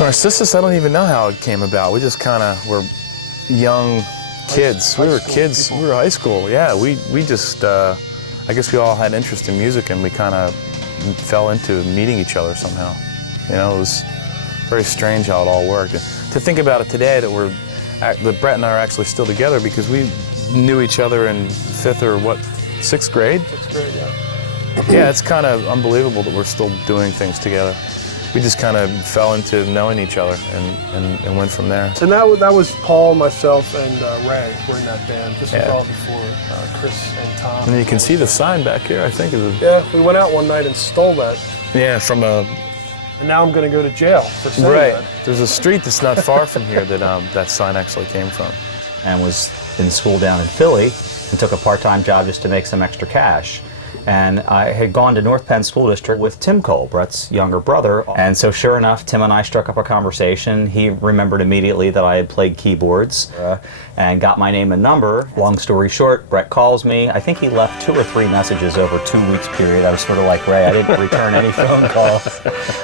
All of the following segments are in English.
Narcissus, I don't even know how it came about. We just kind of were young kids. We were kids. We were high school. Yeah, we just, I guess we all had interest in music, and we kind of fell into meeting each other somehow. You know, it was very strange how it all worked. To think about it today, that Brett and I are actually still together because we knew each other in 5th or what, 6th grade? 6th grade, yeah. Yeah, it's kind of unbelievable that we're still doing things together. We just kind of fell into knowing each other and went from there. And that was Paul, myself, and Ray were in that band. This was all before Chris and Tom. And you can see the sign back here, I think. Yeah, we went out one night and stole that. Yeah, from a... And now I'm going to go to jail for saying that. There's a street that's not far from here that that sign actually came from. And was in school down in Philly and took a part-time job just to make some extra cash. And I had gone to North Penn School District with Tim Cole, Brett's younger brother. And so sure enough, Tim and I struck up a conversation. He remembered immediately that I had played keyboards and got my name and number. Long story short, Brett calls me. I think he left 2 or 3 messages over a 2 weeks period. I was sort of like, Ray, I didn't return any phone calls.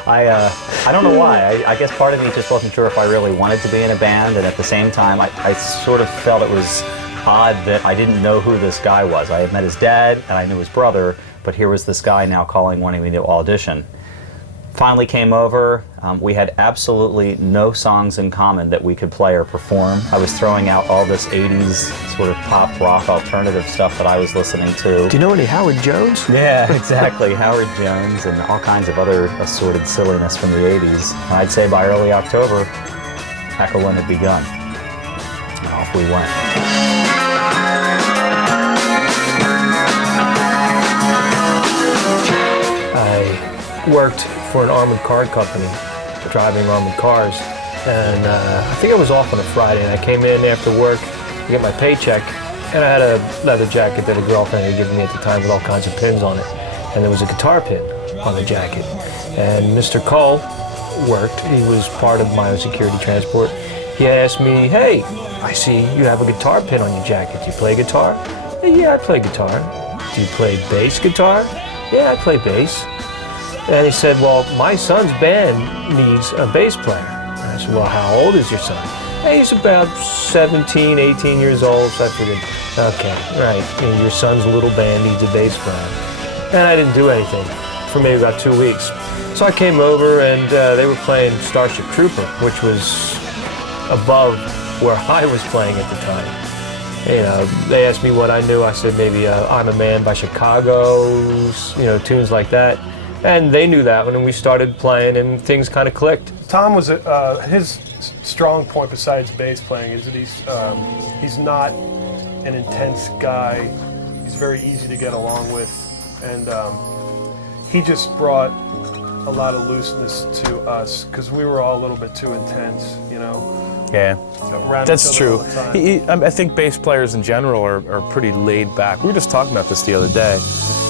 I don't know why. I guess part of me just wasn't sure if I really wanted to be in a band. And at the same time, I sort of felt it was odd that I didn't know who this guy was. I had met his dad and I knew his brother, but here was this guy now calling, wanting me to audition. Finally came over. We had absolutely no songs in common that we could play or perform. I was throwing out all this 80s sort of pop rock alternative stuff that I was listening to. Do you know any Howard Jones? Yeah, exactly. Howard Jones and all kinds of other assorted silliness from the 80s. And I'd say by early October, Echolyn had begun. And off we went. I worked for an armored car company, driving armored cars, and I think I was off on a Friday, and I came in after work to get my paycheck, and I had a leather jacket that a girlfriend had given me at the time with all kinds of pins on it, and there was a guitar pin on the jacket. And Mr. Cole worked. He was part of my security transport. He had asked me, hey, I see you have a guitar pin on your jacket. Do you play guitar? Yeah, I play guitar. Do you play bass guitar? Yeah, I play bass. And he said, well, my son's band needs a bass player. And I said, well, how old is your son? Hey, he's about 17, 18 years old. So I figured, okay, right, you know, your son's little band needs a bass player. And I didn't do anything for maybe about 2 weeks. So I came over and they were playing Starship Trooper, which was above where I was playing at the time. You know, they asked me what I knew. I said maybe I'm a Man by Chicago, you know, tunes like that. And they knew that one, and we started playing, and things kind of clicked. Tom was his strong point besides bass playing is that he's not an intense guy. He's very easy to get along with, and he just brought a lot of looseness to us because we were all a little bit too intense, you know. Yeah, that's true. I think bass players in general are pretty laid back. We were just talking about this the other day.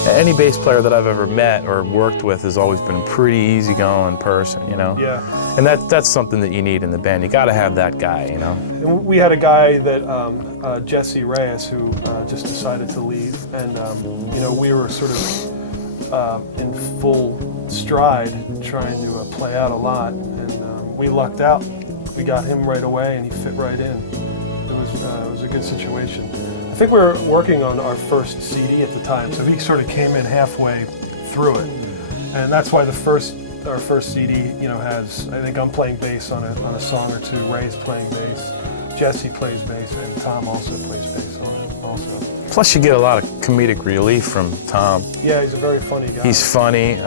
Any bass player that I've ever met or worked with has always been a pretty easygoing person, you know? Yeah. And that's something that you need in the band. You gotta have that guy, you know? And we had a guy that, Jesse Reyes, who just decided to leave. And, you know, we were sort of in full stride trying to play out a lot. And we lucked out. We got him right away, and he fit right in. It was a good situation. I think we were working on our first CD at the time, so he sort of came in halfway through it, and that's why our first CD, you know, has, I think I'm playing bass on a song or two. Ray's playing bass, Jesse plays bass, and Tom also plays bass on it also. Plus, you get a lot of comedic relief from Tom. Yeah, he's a very funny guy. He's funny,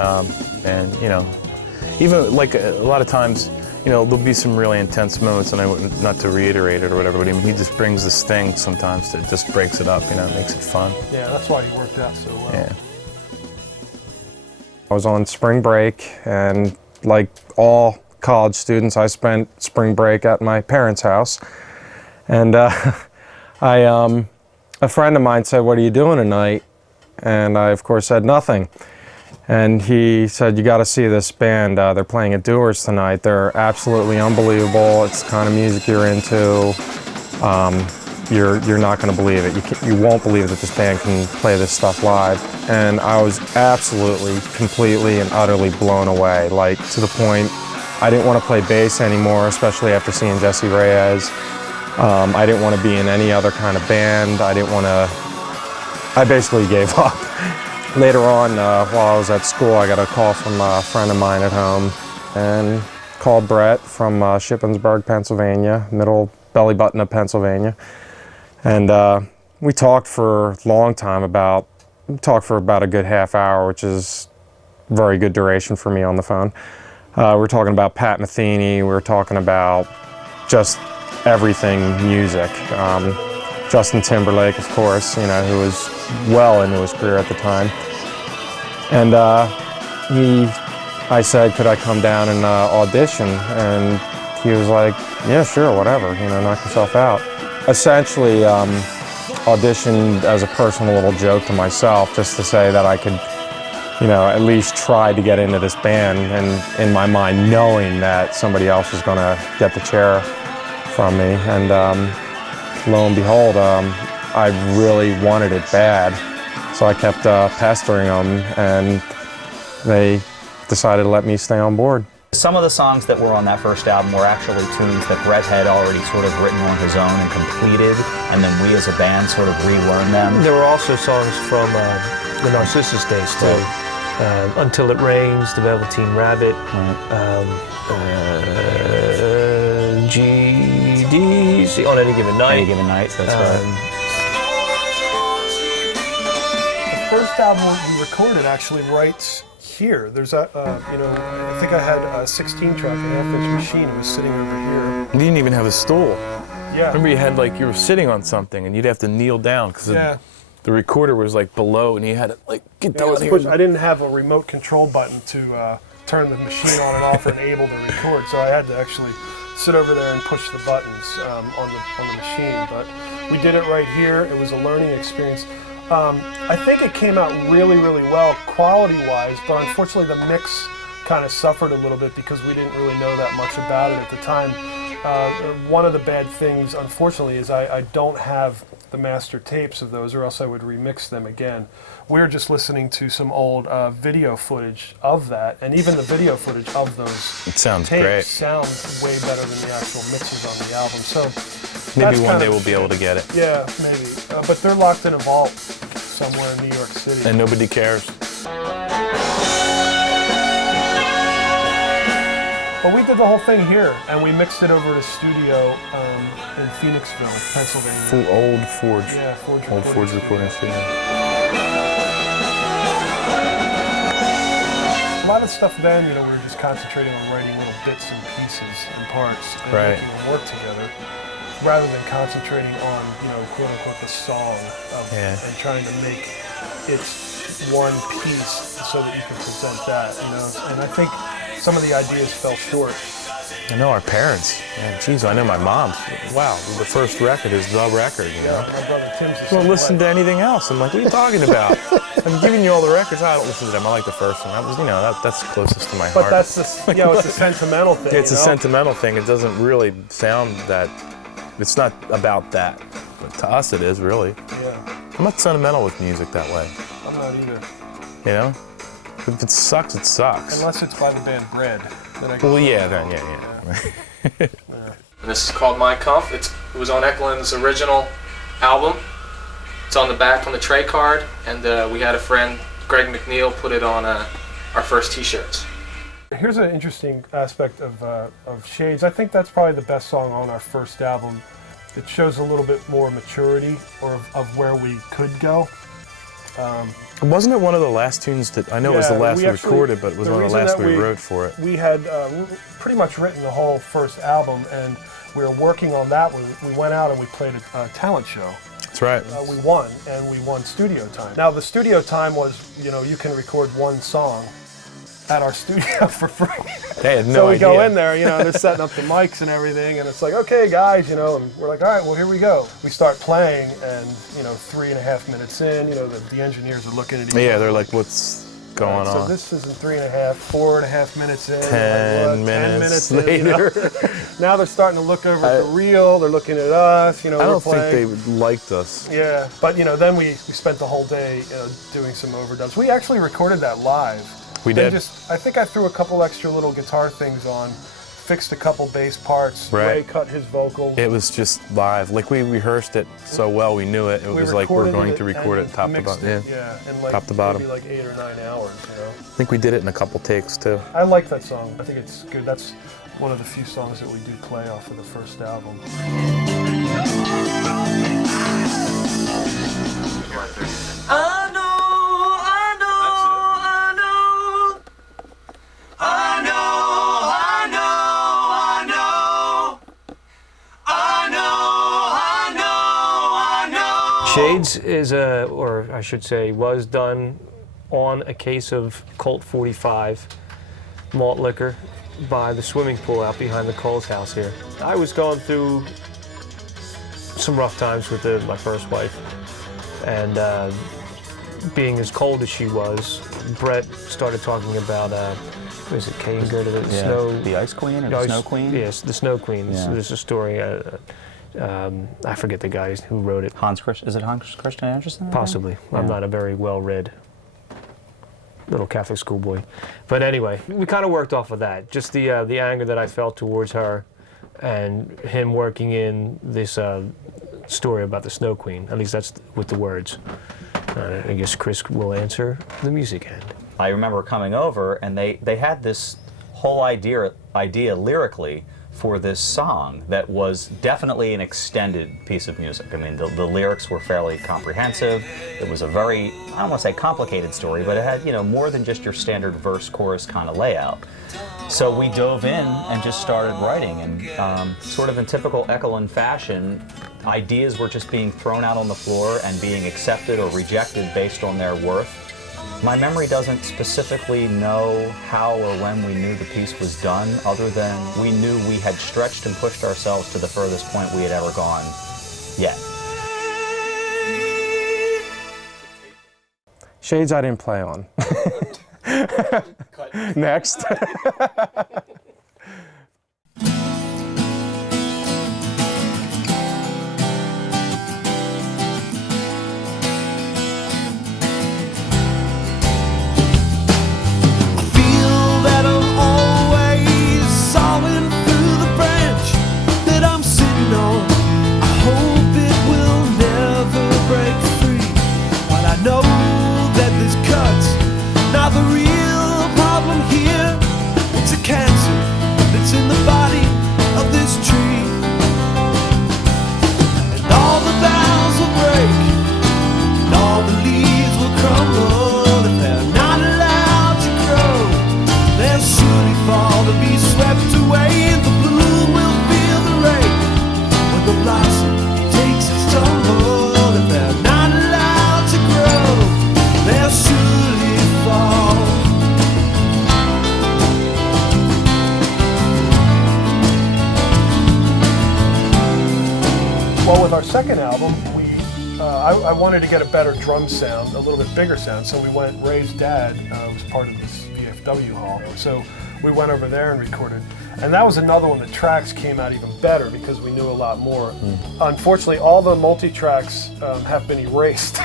and you know, even like a lot of times. You know, there'll be some really intense moments, and not to reiterate it or whatever, but I mean, he just brings this thing sometimes that just breaks it up, you know, it makes it fun. Yeah, that's why he worked out so well. Yeah. I was on spring break, and like all college students, I spent spring break at my parents' house. And a friend of mine said, "What are you doing tonight?" And I, of course, said nothing. And he said, "You got to see this band. They're playing at Doers tonight. They're absolutely unbelievable. It's the kind of music you're into. You're not going to believe it. You won't believe that this band can play this stuff live." And I was absolutely, completely, and utterly blown away. Like, to the point I didn't want to play bass anymore, especially after seeing Jesse Reyes. I didn't want to be in any other kind of band. I basically gave up. Later on, while I was at school, I got a call from a friend of mine at home and called Brett from Shippensburg, Pennsylvania, middle belly button of Pennsylvania. And we talked for a long time about a good half hour, which is very good duration for me on the phone. We were talking about Pat Metheny, we were talking about just everything music. Justin Timberlake, of course, you know, who was well into his career at the time. And I said, could I come down and audition? And he was like, yeah, sure, whatever, you know, knock yourself out. Essentially, auditioned as a personal little joke to myself, just to say that I could, you know, at least try to get into this band, and in my mind knowing that somebody else was gonna get the chair from me. And lo and behold, I really wanted it bad. So I kept pestering them, and they decided to let me stay on board. Some of the songs that were on that first album were actually tunes that Brett had already sort of written on his own and completed, and then we as a band sort of relearned them. There were also songs from the Narcissus days too. Right. Until It Rains, The Velveteen Rabbit, GDC, On Any Given Night. Any Given Night, that's right. The first album we recorded actually right here. There's a, you know, I think I had a 16-track, a half-inch machine. It was sitting over here. You didn't even have a stool. Yeah. Remember you had like, you were sitting on something and you'd have to kneel down because the recorder was like below and you had to like get down here. I didn't have a remote control button to turn the machine on and off and able to record, so I had to actually sit over there and push the buttons on the machine. But we did it right here. It was a learning experience. I think it came out really, really well quality-wise, but unfortunately the mix kind of suffered a little bit because we didn't really know that much about it at the time. One of the bad things, unfortunately, is I don't have the master tapes of those, or else I would remix them again. We're just listening to some old video footage of that, and even the video footage of those It sounds tapes great. sounds way better than the actual mixes on the album. So Maybe that's one kind day of we'll be able to get it. Yeah, maybe. But they're locked in a vault somewhere in New York City. And nobody cares. But we did the whole thing here, and we mixed it over at a studio in Phoenixville, Pennsylvania. Old Forge. Yeah, Forge Old recording Forge studio. recording studio. A lot of stuff then, you know, we were just concentrating on writing little bits and pieces and parts and Right. making them work together, rather than concentrating on, you know, quote unquote, the song and trying to make it one piece so that you can present that, you know. And I think some of the ideas fell short. I know our parents. Yeah, geez, I know my mom's. Wow, the first record is the record, you know. My brother Tim's the I same don't listen way. to anything else. I'm like, what are you talking about? I'm giving you all the records. I don't listen to them. I like the first one. That was, you know, that's closest to my But heart. that's the, you know, it's a sentimental thing. Yeah, it's you a know? sentimental thing. It doesn't really sound that. It's not about that. But to us, it is really. Yeah, I'm not sentimental with music that way. I'm not either. You know, if it sucks, it sucks. Unless it's by the band Bread. Then I go, Well, yeah, then yeah. And this is called My Comf. It was on Echolyn's original album. It's on the back on the tray card, and we had a friend, Greg McNeil, put it on our first T-shirts. Here's an interesting aspect of Shades. I think that's probably the best song on our first album. It shows a little bit more maturity, or of where we could go. Wasn't it one of the last tunes that, I know it was the Yeah, last we we actually- recorded, but it was the one of the reason last that we we- wrote for it. We had pretty much written the whole first album, and we were working on that. We went out and we played a talent show. That's right. We won, and we won studio time. Now, the studio time was, you know, you can record one song at our studio for free. They had no So we idea. go in there, you know, they're setting up the mics and everything, and it's like, okay, guys, you know, and we're like, all right, well, here we go. We start playing, and, you know, 3.5 minutes in, you know, the engineers are looking at each other. Yeah, they're like, what's going So on? this isn't 3.5, 4.5 minutes in. 10 like, what, minutes 10 minutes in, you know? later. Now they're starting to look over at the reel, they're looking at us, you know, I we're don't think playing. they liked us. Yeah, but, you know, then we spent the whole day, you know, doing some overdubs. We actually recorded that live. We They did. I think I threw a couple extra little guitar things on, fixed a couple bass parts. Right. Ray cut his vocals. It was just live. Like we rehearsed it so well, we knew it. It was like we're recorded going to record and it top to mixed bottom. it, Yeah. in like Top to bottom. maybe like 8 or 9 hours. You know. I think we did it in a couple takes too. I like that song. I think it's good. That's one of the few songs that we do play off of the first album. Shades is or I should say, was done on a case of Colt 45 malt liquor by the swimming pool out behind the Cole's house here. I was going through some rough times with my first wife, and being as cold as she was, Brett started talking about, was it Kane go to the snow? The Ice Queen or the Snow Queen? Yes, the Snow Queen. Yeah. There's a story, I forget the guy who wrote it. Is it Hans Christian Andersen? Possibly. Yeah. I'm not a very well-read little Catholic schoolboy. But anyway, we kind of worked off of that. Just the anger that I felt towards her and him working in this story about the Snow Queen. At least that's with the words. I guess Chris will answer the music end. I remember coming over, and they had this whole idea lyrically for this song that was definitely an extended piece of music. I mean, the lyrics were fairly comprehensive. It was a very, I don't want to say complicated story, but it had, you know, more than just your standard verse-chorus kind of layout. So we dove in and just started writing, and sort of in typical Echolyn fashion, ideas were just being thrown out on the floor and being accepted or rejected based on their worth. My memory doesn't specifically know how or when we knew the piece was done, other than we knew we had stretched and pushed ourselves to the furthest point we had ever gone yet. Shades I didn't play on. Next. Well, with our second album, I wanted to get a better drum sound, a little bit bigger sound, so we went, Ray's dad was part of this VFW hall, so we went over there and recorded. And that was another one, the tracks came out even better because we knew a lot more. Unfortunately, all the multi-tracks have been erased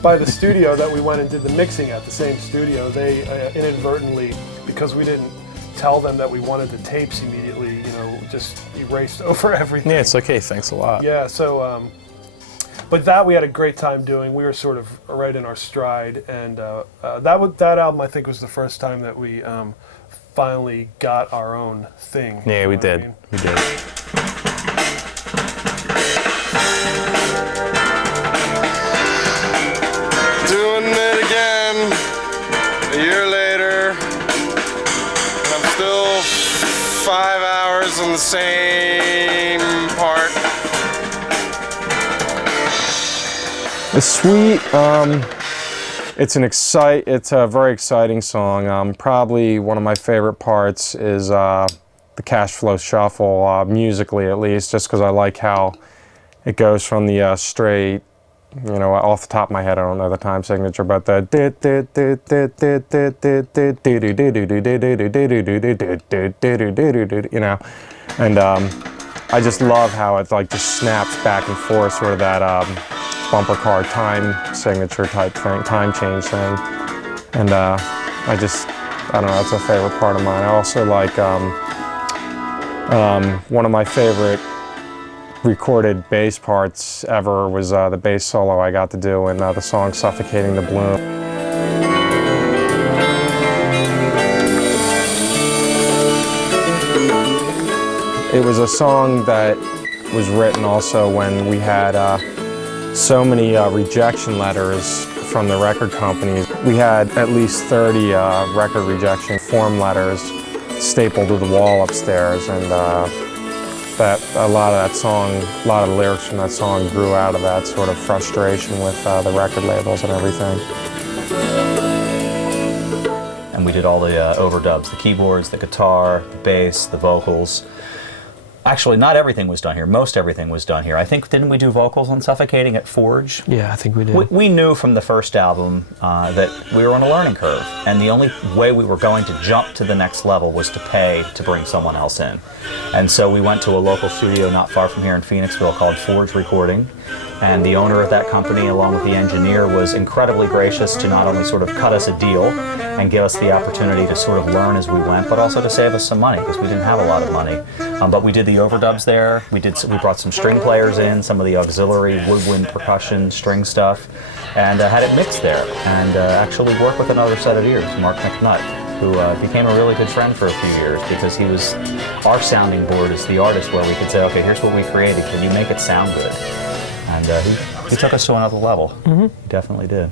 by the studio that we went and did the mixing at, the same studio. They inadvertently, because we didn't tell them that we wanted the tapes immediately, you know, just erased over everything. Yeah, it's okay. Thanks a lot. Yeah, so, but that we had a great time doing. We were sort of right in our stride, and that album I think was the first time that we finally got our own thing. Yeah, we did. We did. Doing it again, a year later, and I'm still 5 hours on the same part. It's sweet. It's a very exciting song. Probably one of my favorite parts is the cash flow shuffle, musically at least, just because I like how it goes from the straight, you know, off the top of my head, I don't know the time signature, but the you know, and I just love how it like just snaps back and forth, sort of that bumper car time signature type thing, time change thing. And I don't know, it's a favorite part of mine. I also like one of my favorite recorded bass parts ever was the bass solo I got to do in the song Suffocating the Bloom. It was a song that was written also when we had so many rejection letters from the record companies. We had at least 30 record rejection form letters stapled to the wall upstairs, and that a lot of that song, a lot of the lyrics from that song grew out of that sort of frustration with the record labels and everything. And we did all the overdubs, the keyboards, the guitar, the bass, the vocals. Actually, not everything was done here. Most everything was done here. I think, didn't we do vocals on Suffocating at Forge? Yeah, I think we did. We knew from the first album that we were on a learning curve, and the only way we were going to jump to the next level was to pay to bring someone else in. And so we went to a local studio not far from here in Phoenixville called Forge Recording, and the owner of that company, along with the engineer, was incredibly gracious to not only sort of cut us a deal and give us the opportunity to sort of learn as we went, but also to save us some money, because we didn't have a lot of money. But we did the overdubs there. We brought some string players in, some of the auxiliary woodwind percussion string stuff, and had it mixed there. And actually worked with another set of ears, Mark McNutt, who became a really good friend for a few years, because he was our sounding board as the artist, where we could say, okay, here's what we created. Can you make it sound good? And he took us to another level. Mm-hmm. He definitely did.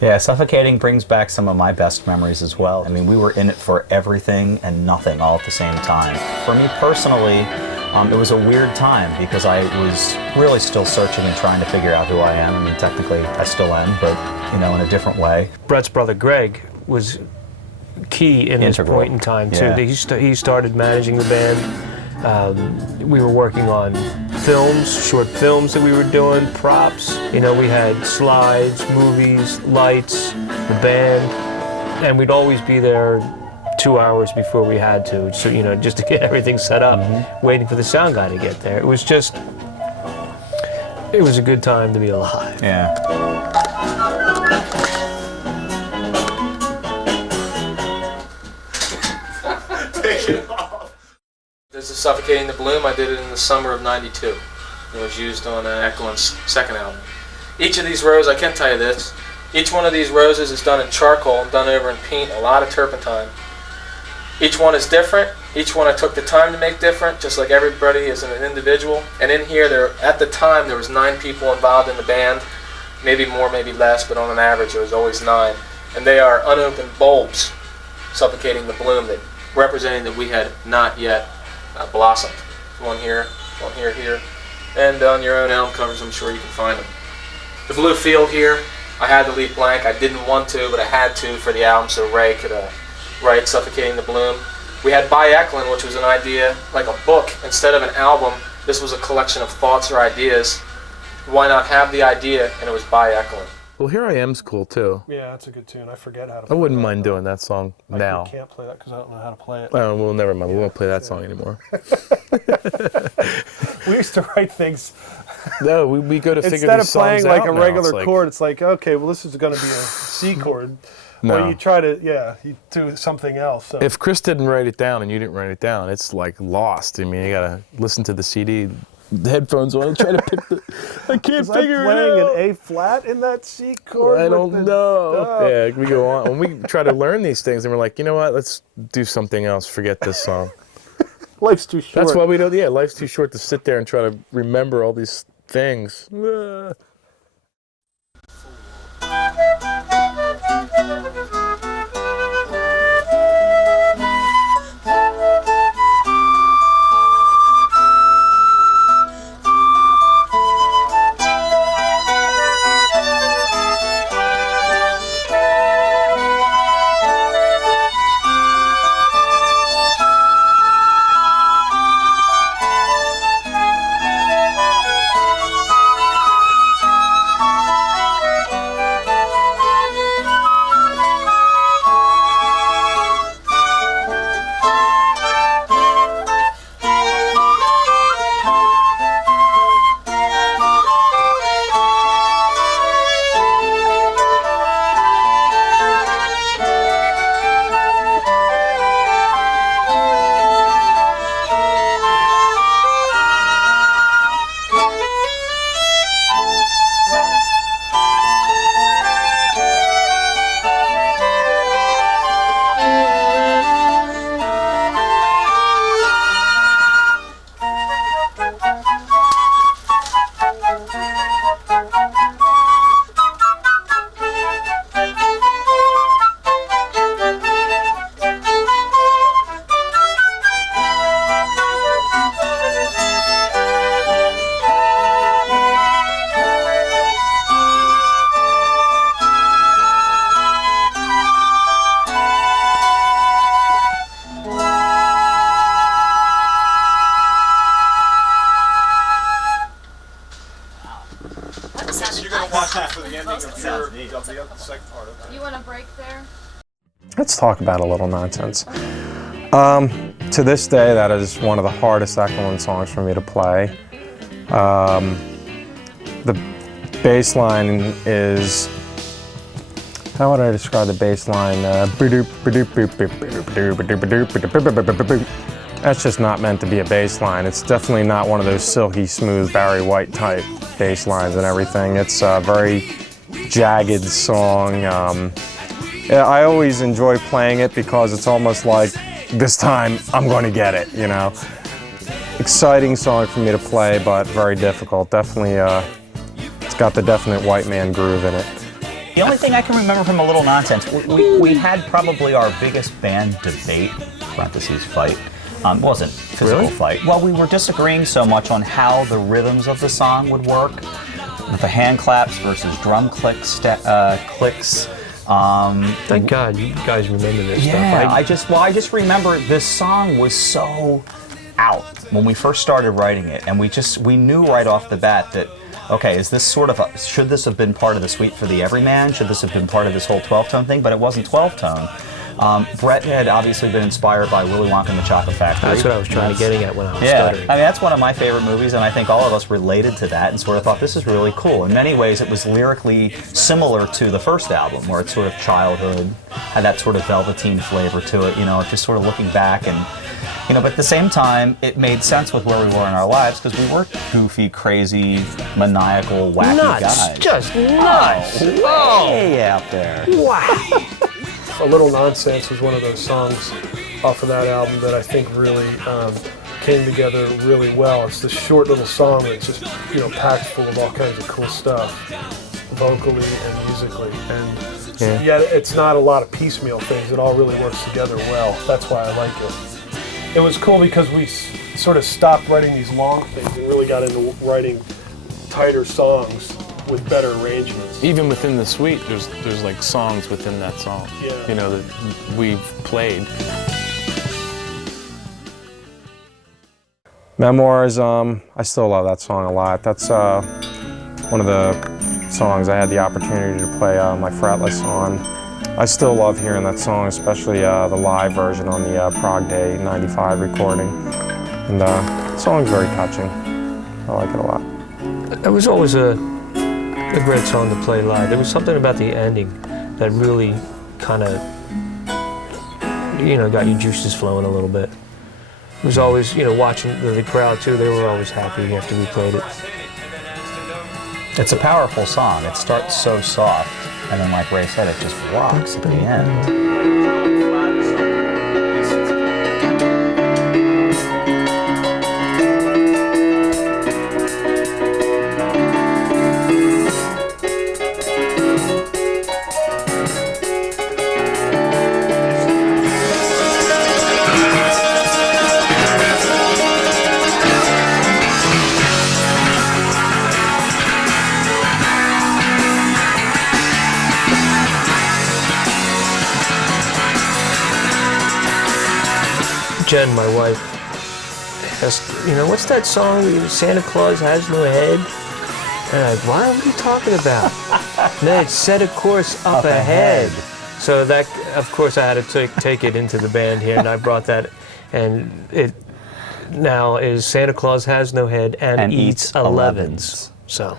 Yeah, Suffocating brings back some of my best memories as well. I mean, we were in it for everything and nothing all at the same time. For me personally, it was a weird time, because I was really still searching and trying to figure out who I am. I mean, technically I still am, but you know, in a different way. Brett's brother Greg was key in this point in time too. Yeah. He started managing the band. We were working on films, short films that we were doing, props. You know, we had slides, movies, lights, the band, and we'd always be there 2 hours before we had to, so, you know, just to get everything set up, waiting for the sound guy to get there. It was a good time to be alive. Yeah. This is Suffocating the Bloom. I did it in the summer of '92. It was used on Echolyn's second album. Each of these roses, I can tell you this, each one of these roses is done in charcoal, done over in paint, a lot of turpentine. Each one is different. Each one I took the time to make different, just like everybody is an individual. And in here, at the time, there was 9 people involved in the band. Maybe more, maybe less, but on an average, it was always 9. And they are unopened bulbs, Suffocating the Bloom, that representing that we had not yet blossomed. One here, here. And on your own album covers, I'm sure you can find them. The blue field here, I had to leave blank. I didn't want to, but I had to for the album, so Ray could write Suffocating the Bloom. We had By Echolyn, which was an idea, like a book. Instead of an album, this was a collection of thoughts or ideas. Why not have the idea, and it was By Echolyn. Well, Here I Am's cool too. Yeah, that's a good tune. I forget how to I play wouldn't that, mind though. doing that song now. I can't play that because I don't know how to play it. Oh, well, never mind. We won't play that song anymore. We used to write things. No, we go to figure Instead these of playing songs like out a now. regular It's like, chord, it's like, okay, well, this is going to be a C chord. No. Or you try to, you do something else. So. If Chris didn't write it down and you didn't write it down, it's like lost. I mean, you gotta listen to the CD, the headphones on, and try to pick the. I can't figure it playing out. an A flat in that C chord? I with don't the- know. Yeah, we go on. When we try to learn these things, and we're like, you know what? Let's do something else. Forget this song. Life's too short. That's why we don't. Yeah, life's too short to sit there and try to remember all these things. You want a break there? Let's talk about a little nonsense. To this day, that is one of the hardest Echolyn songs for me to play. The bass line is, how would I describe the bass line? That's just not meant to be a bass line. It's definitely not one of those silky smooth Barry White type bass lines and everything. It's a very jagged song. Yeah, I always enjoy playing it because it's almost like, this time I'm going to get it, you know. Exciting song for me to play, but very difficult. Definitely, it's got the definite white man groove in it. The only thing I can remember from A Little Nonsense, we had probably our biggest band debate, parentheses fight. It wasn't physical fight. Well, we were disagreeing so much on how the rhythms of the song would work, with the hand claps versus drum clicks. Thank God you guys remember this stuff. I just remember this song was so out when we first started writing it, and we knew right off the bat that, okay, is this sort of should this have been part of the Suite for the Everyman? Should this have been part of this whole 12-tone thing? But it wasn't 12-tone. Brett had obviously been inspired by Willy Wonka and the Chocolate Factory. That's what I was trying to getting at when I was stuttering. I mean, that's one of my favorite movies, and I think all of us related to that and sort of thought this is really cool. In many ways, it was lyrically similar to the first album, where it's sort of childhood, had that sort of velveteen flavor to it, you know, just sort of looking back and, you know, but at the same time, it made sense with where we were in our lives because we were goofy, crazy, maniacal, wacky guys. Just nuts! Way out there. Wow! A Little Nonsense was one of those songs off of that album that I think really came together really well. It's this short little song that's just, you know, packed full of all kinds of cool stuff, vocally and musically. And yet it's not a lot of piecemeal things. It all really works together well. That's why I like it. It was cool because we sort of stopped writing these long things and really got into writing tighter songs with better arrangements. Even within the suite, there's like songs within that song, you know, that we've played. Memoirs, I still love that song a lot. That's one of the songs I had the opportunity to play my fretless on. I still love hearing that song, especially the live version on the Prague Day '95 recording. And the song's very touching. I like it a lot. It was always a great song to play live. There was something about the ending that really kind of, you know, got your juices flowing a little bit. It was always, you know, watching the crowd too, they were always happy after we played it. It's a powerful song. It starts so soft, and then like Ray said, it just rocks at the end. Jen, my wife, asked, you know, what's that song, Santa Claus Has No Head? And I'm like, what are you talking about? No, it's Set a Course Up Ahead. So that, of course, I had to take it into the band here, and I brought that, and it now is Santa Claus Has No Head and Eats 11s. So.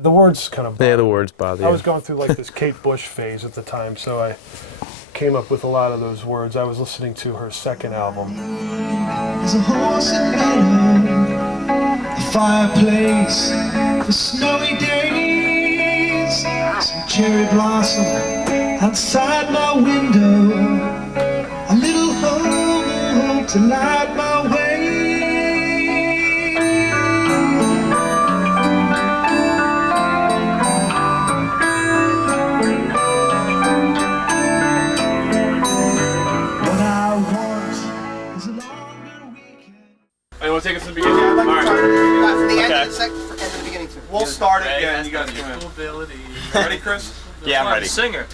The words kind of bother. Yeah, the words bother you. I was going through like this Kate Bush phase at the time, so I came up with a lot of those words. I was listening to her second album. There's a horse in meadow, a fireplace for snowy days, some cherry blossom outside my window, a little home to light my way. You want to take it to the beginning? Yeah, I'd like to start from the end to the beginning too. We'll start it again. You guys come in. Ready, Chris? Yeah, I'm ready. Singer.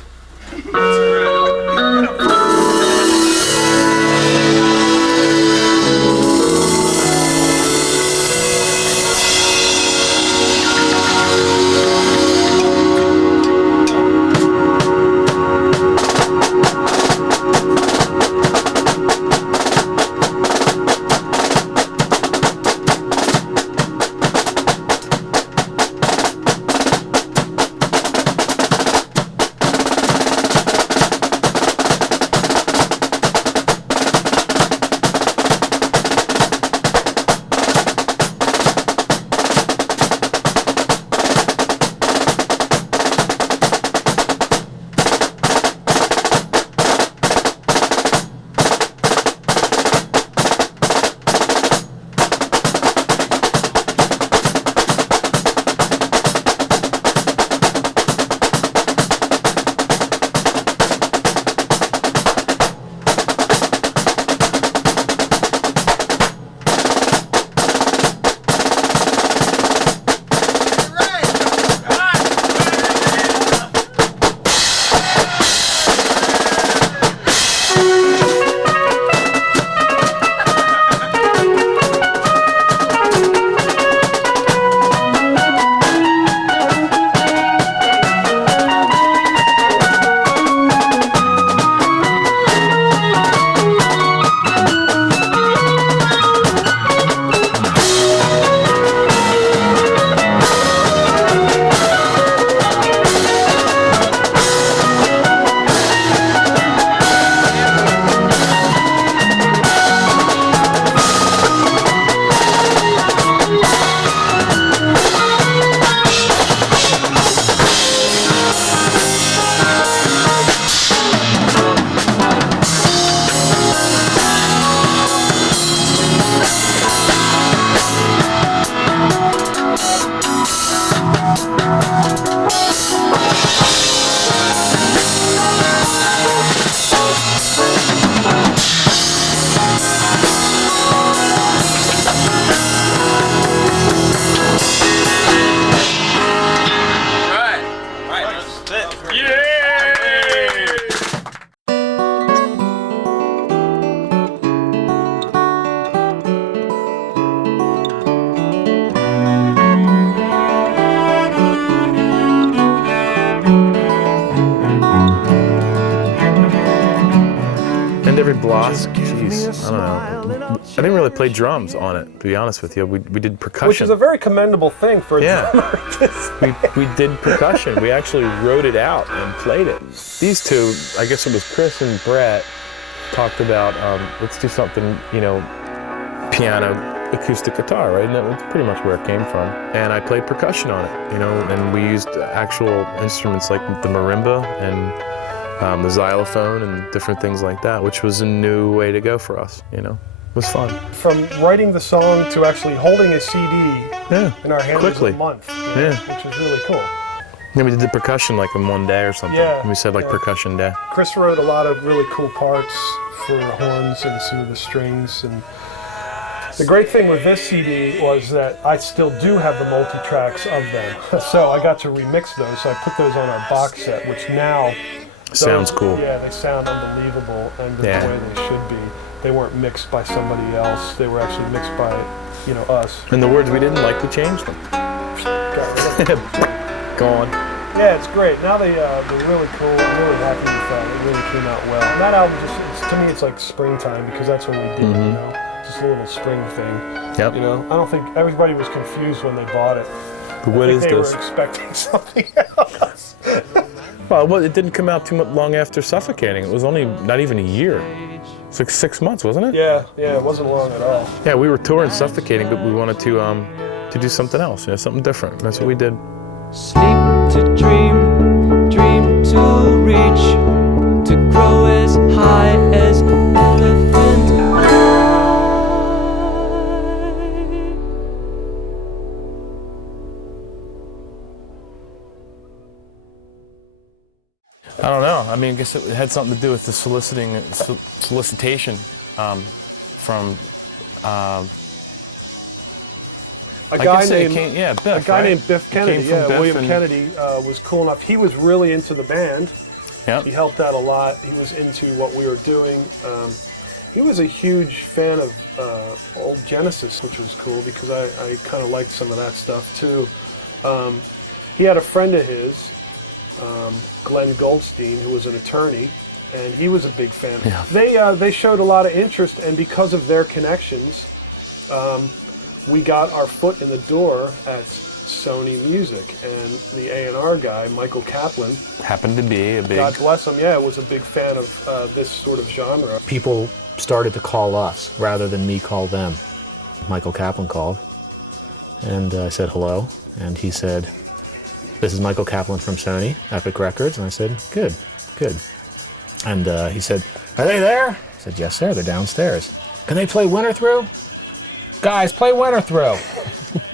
Cherry Blossom, jeez, I don't know. I didn't really play drums on it, to be honest with you. We did percussion. Which is a very commendable thing for a drummer to say. we did percussion. We actually wrote it out and played it. These two, I guess it was Chris and Brett, talked about, let's do something, you know, piano, acoustic guitar, right? And that's pretty much where it came from. And I played percussion on it, you know, and we used actual instruments like the marimba and the xylophone and different things like that, which was a new way to go for us, you know. It was fun. From writing the song to actually holding a CD in our hands quickly. in a month, you know, which is really cool. Then we did the percussion like in one day or something. Yeah, We said like percussion day. Chris wrote a lot of really cool parts for horns and some of the strings. And the great thing with this CD was that I still do have the multi-tracks of them. So I got to remix those. So I put those on our box set, which now sounds cool. Yeah, they sound unbelievable and the way they should be. They weren't mixed by somebody else. They were actually mixed by, you know, us. And the words we didn't like, we changed them. Gone. Yeah, it's great. Now they're really cool. I'm really happy with that. It really came out well. And that album to me, it's like springtime because that's when we did it, you know? Just a little spring thing. Yep. You know, I don't think everybody was confused when they bought it. What is they this? They were expecting something else. Well, it didn't come out too long after Suffocating. It was only not even a year. It's like 6 months, wasn't it? Yeah, it wasn't long at all. Yeah, we were touring Suffocating, but we wanted to do something else, you know, something different. That's what we did. Sleep to dream, dream to reach, to grow as high as an elephant high. I don't know. I mean, I guess it had something to do with the solicitation from a guy Biff, named Biff Kennedy. Biff William Kennedy was cool enough. He was really into the band. Yep. He helped out a lot. He was into what we were doing. He was a huge fan of old Genesis, which was cool because I kind of liked some of that stuff too. He had a friend of his, Glenn Goldstein, who was an attorney, and he was a big fan. Yeah. They showed a lot of interest, and because of their connections, we got our foot in the door at Sony Music, and the A&R guy, Michael Kaplan, happened to be a big... God bless him, was a big fan of this sort of genre. People started to call us rather than me call them. Michael Kaplan called, and I said hello, and he said, "This is Michael Kaplan from Sony, Epic Records." And I said, good. And he said, "Are they there?" I said, "Yes, sir, they're downstairs." "Can they play Winter Through?" "Guys, play Winter Through."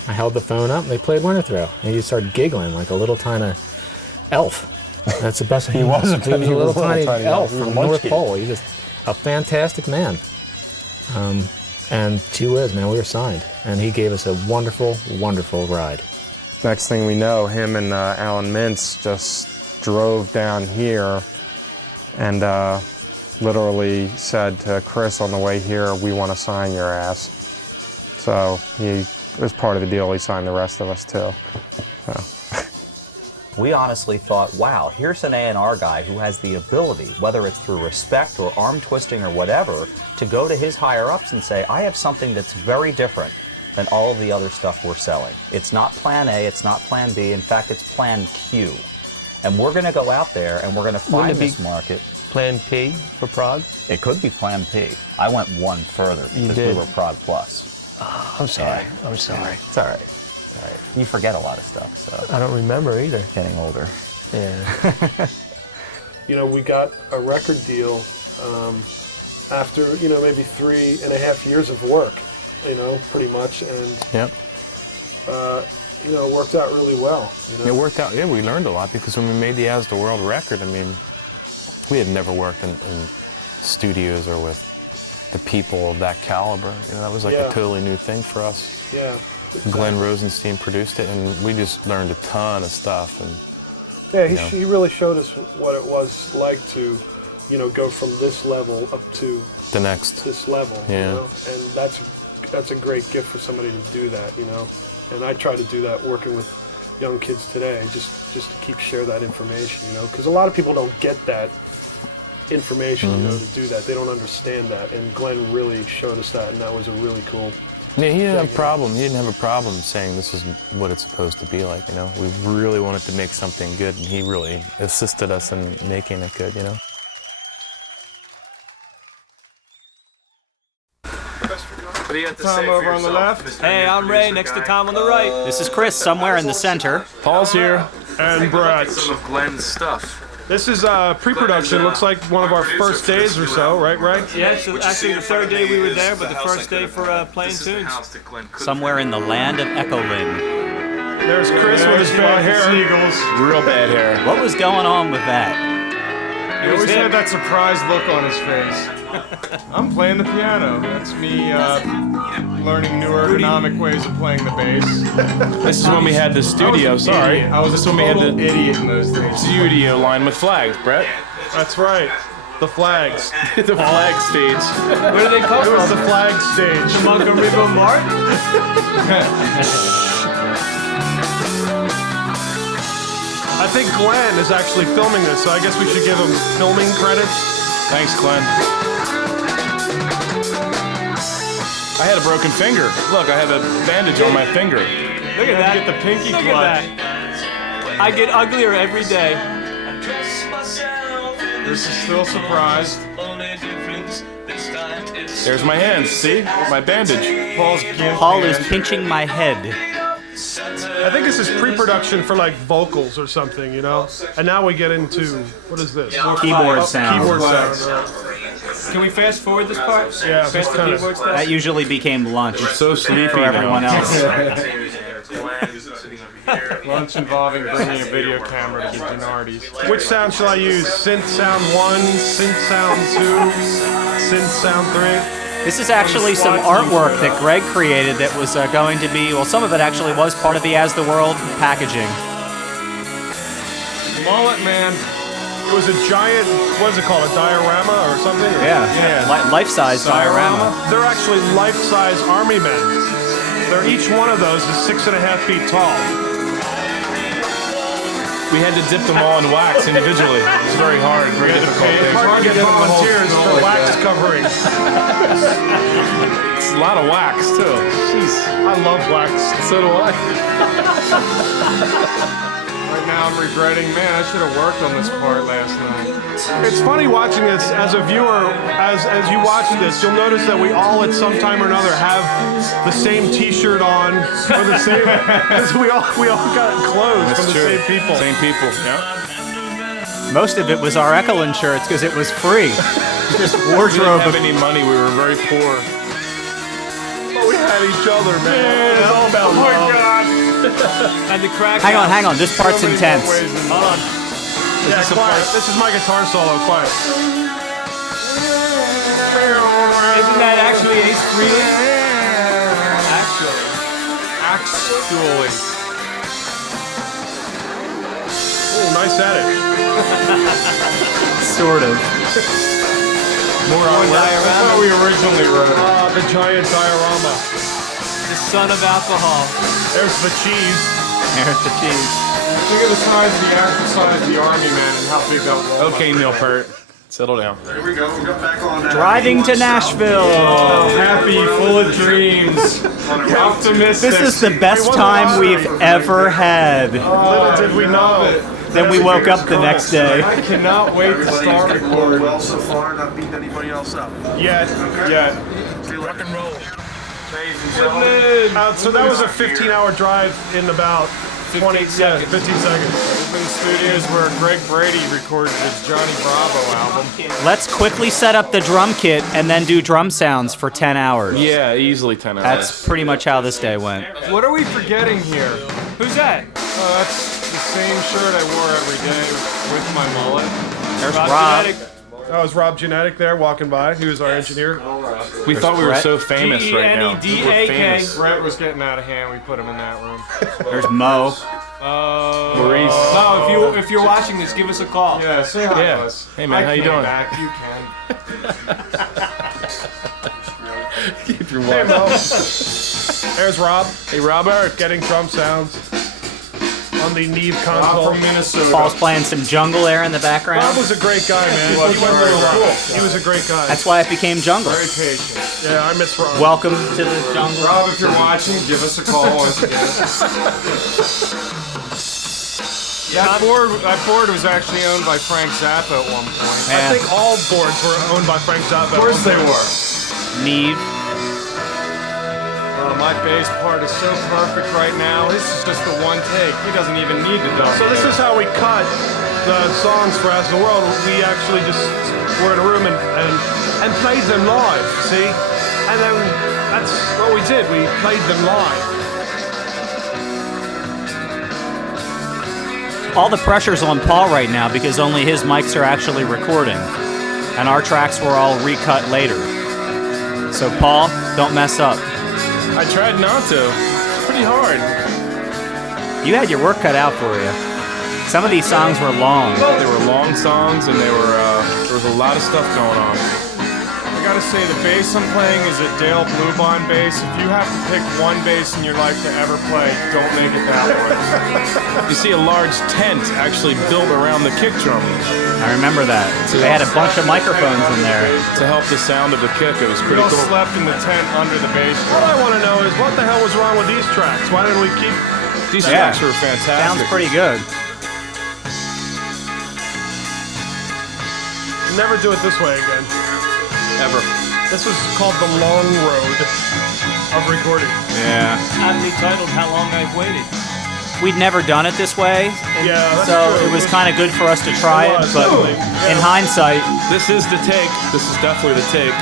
I held the phone up, and they played Winter Through. And he started giggling like a little tiny elf. That's the best thing. He was a little tiny elf from the North Pole. He's just a fantastic man. And gee whiz, man, we were signed. And he gave us a wonderful, wonderful ride. Next thing we know, him and Alan Mintz just drove down here and literally said to Chris on the way here, "We want to sign your ass." So he was part of the deal. He signed the rest of us too. So. We honestly thought, wow, here's an A&R guy who has the ability, whether it's through respect or arm twisting or whatever, to go to his higher-ups and say, I have something that's very different than all of the other stuff we're selling. It's not plan A, it's not plan B, in fact, it's plan Q. And we're going to go out there and we're going to find this market. Plan P for Prague? It could be plan P. I went one further because we were Prague Plus. Oh, I'm sorry. Yeah. I'm sorry. It's all right. It's all right. You forget a lot of stuff, so. I don't remember either. Getting older. Yeah. You know, we got a record deal after, maybe 3.5 years of work, pretty much. And, it worked out really well. It worked out, we learned a lot because when we made the As the World record, I mean, we had never worked in studios or with the people of that caliber. That was like a totally new thing for us. Yeah. Exactly. Glenn Rosenstein produced it, and we just learned a ton of stuff. And he really showed us what it was like to, go from this level up to the next this level. Yeah. And that's a great gift for somebody to do that. And I try to do that working with young kids today, just to share that information. Because a lot of people don't get that information, you know, to do that. They don't understand that, and Glenn really showed us that, and that was a really cool. Yeah, he didn't have a problem. He didn't have a problem saying this is what it's supposed to be like. You know, we really wanted to make something good, and he really assisted us in making it good. You know. What do you have to Tom say over for on the yourself, left. Mr. Hey, I'm Producer Ray, next to guy? Tom on the right. This is Chris, somewhere in the center. Paul's here, and Brett. Some of Glenn's stuff. This is pre-production. Looks like one of our first days or so, right, Ray? Yeah, so actually the third day we were there, but the first day for playing tunes. Somewhere in the land of Echolyn. There's Chris with his bad hair. Real bad hair. What was going on with that? He always had that surprised look on his face. I'm playing the piano. That's me learning new ergonomic ways of playing the bass. This is when we had the studio, sorry. I was a total idiot in those days. Studio line with flags, Brett. That's right. The flags. The flag stage. Where do they come It was from? the flag stage. Montgomery Mart? I think Glenn is actually filming this, so I guess we should give him filming credits. Thanks, Glenn. I had a broken finger. Look, I have a bandage on my finger. Look at that. Get the pinky Look clutch. at that. I get uglier every day. This is still surprised. There's my hands, see? My bandage. Paul is pinching my head. I think this is pre-production for like vocals or something, you know? And now we get into, what is this? Keyboard sound. Keyboard sound, right. Can we fast forward this part? Yeah, Fast just the kind of. keyboard stuff? That usually became lunch So sleepy for everyone else. Lunch involving bringing a video camera to the Gennardis. Which sound shall I use? Synth sound 1, synth sound 2, synth sound 3? This is actually some artwork that Greg created that was going to be, well, some of it actually was part of the As the World packaging. Mullet Man. It was a giant, what is it called, a diorama or something? Yeah. Life-size diorama. They're actually life-size army men. They're each one of those is 6.5 feet tall. We had to dip them all in wax individually. It's very hard, very difficult. It's hard to get volunteers for wax covering. It's a lot of wax, too. Jeez. I love wax. So do I. Right now I'm regretting, man, I should have worked on this part last night. It's funny watching this as a viewer, as you watch this, you'll notice that we all at some time or another have the same t-shirt on, or the same, because we all got clothes from the same people. Same people, yeah. Most of it was our Echolyn shirts because it was free. Just We wardrobe. didn't have any money, we were very poor. But we had each other, man. It's all about love. Oh my God. And the crack. Hang on. This part's intense. Hold on. Yeah, quiet. This is my guitar solo. Quiet. Isn't that actually Ace Frehley? Actually. Oh, nice edit. Sort of. More on That's how we originally wrote it. the giant diorama. The son of alcohol. There's the cheese. There's the cheese. Look at the size of the actual size of the army man and how big that was. Okay, Neil Peart. Settle down. Here we go. We'll go back on that. Driving to Nashville. Happy, full of dreams, optimistic. This is the best time we've ever had. Little did we know. Then we woke up the next day. I cannot wait to start recording. Well so far, not beating anybody else up. Yet. Rock and roll. So that was a 15-hour drive in about 15 seconds. Open studios where Greg Brady recorded his Johnny Bravo album. Let's quickly set up the drum kit and then do drum sounds for 10 hours. Yeah, easily 10 hours. That's pretty much how this day went. What are we forgetting here? Who's that? That's the same shirt I wore every day with my mullet. There's Rob. That was Rob Genetic there walking by. He was our engineer. We thought we were so famous right now. G-E-N-E-D-A-K. We're famous. Brett was getting out of hand. We put him in that room. There's Mo. Maurice. No, if you're watching this, give us a call. Yeah, say hi Yeah. to us. Hey, man, how you doing? Back. You can. Keep your Hey, watch. Mo. There's Rob. Hey, Robert. Getting drum sounds. on the Neve console. From Minnesota. Paul's playing some jungle air in the background. Bob was a great guy, man. He was a great guy. That's why it became jungle. Very patient. Yeah, I miss Rob. Welcome to the jungle. Rob, if you're watching, give us a call once again. That board was actually owned by Frank Zappa at one point. Yeah. I think all boards were owned by Frank Zappa. Of course they were. Neve. My bass part is so perfect right now. This is just the one take. He doesn't even need to double. So this is how we cut the songs for As the World. We actually just were in a room and played them live, see? And then that's what we did. We played them live. All the pressure's on Paul right now because only his mics are actually recording. And our tracks were all recut later. So Paul, don't mess up. I tried not to. It's pretty hard. You had your work cut out for you. Some of these songs were long. They were long songs and there was a lot of stuff going on. I gotta say, the bass I'm playing is a Dale Bluebond bass. If you have to pick one bass in your life to ever play, don't make it that one. You see a large tent actually built around the kick drum. I remember that. So they had a bunch of microphones in there. To help the sound of the kick, it was pretty cool. We all slept in the tent under the bass drum. What I want to know is what the hell was wrong with these tracks? Why didn't we keep... These tracks were fantastic. Sounds pretty good. Never do it this way again. Ever. This was called the long road of recording. Yeah. Aptly titled How Long I've Waited. We'd never done it this way, Yeah, that's so true. it was kind of good for us to try it, was, but totally. in hindsight, This is the take. This is definitely the take.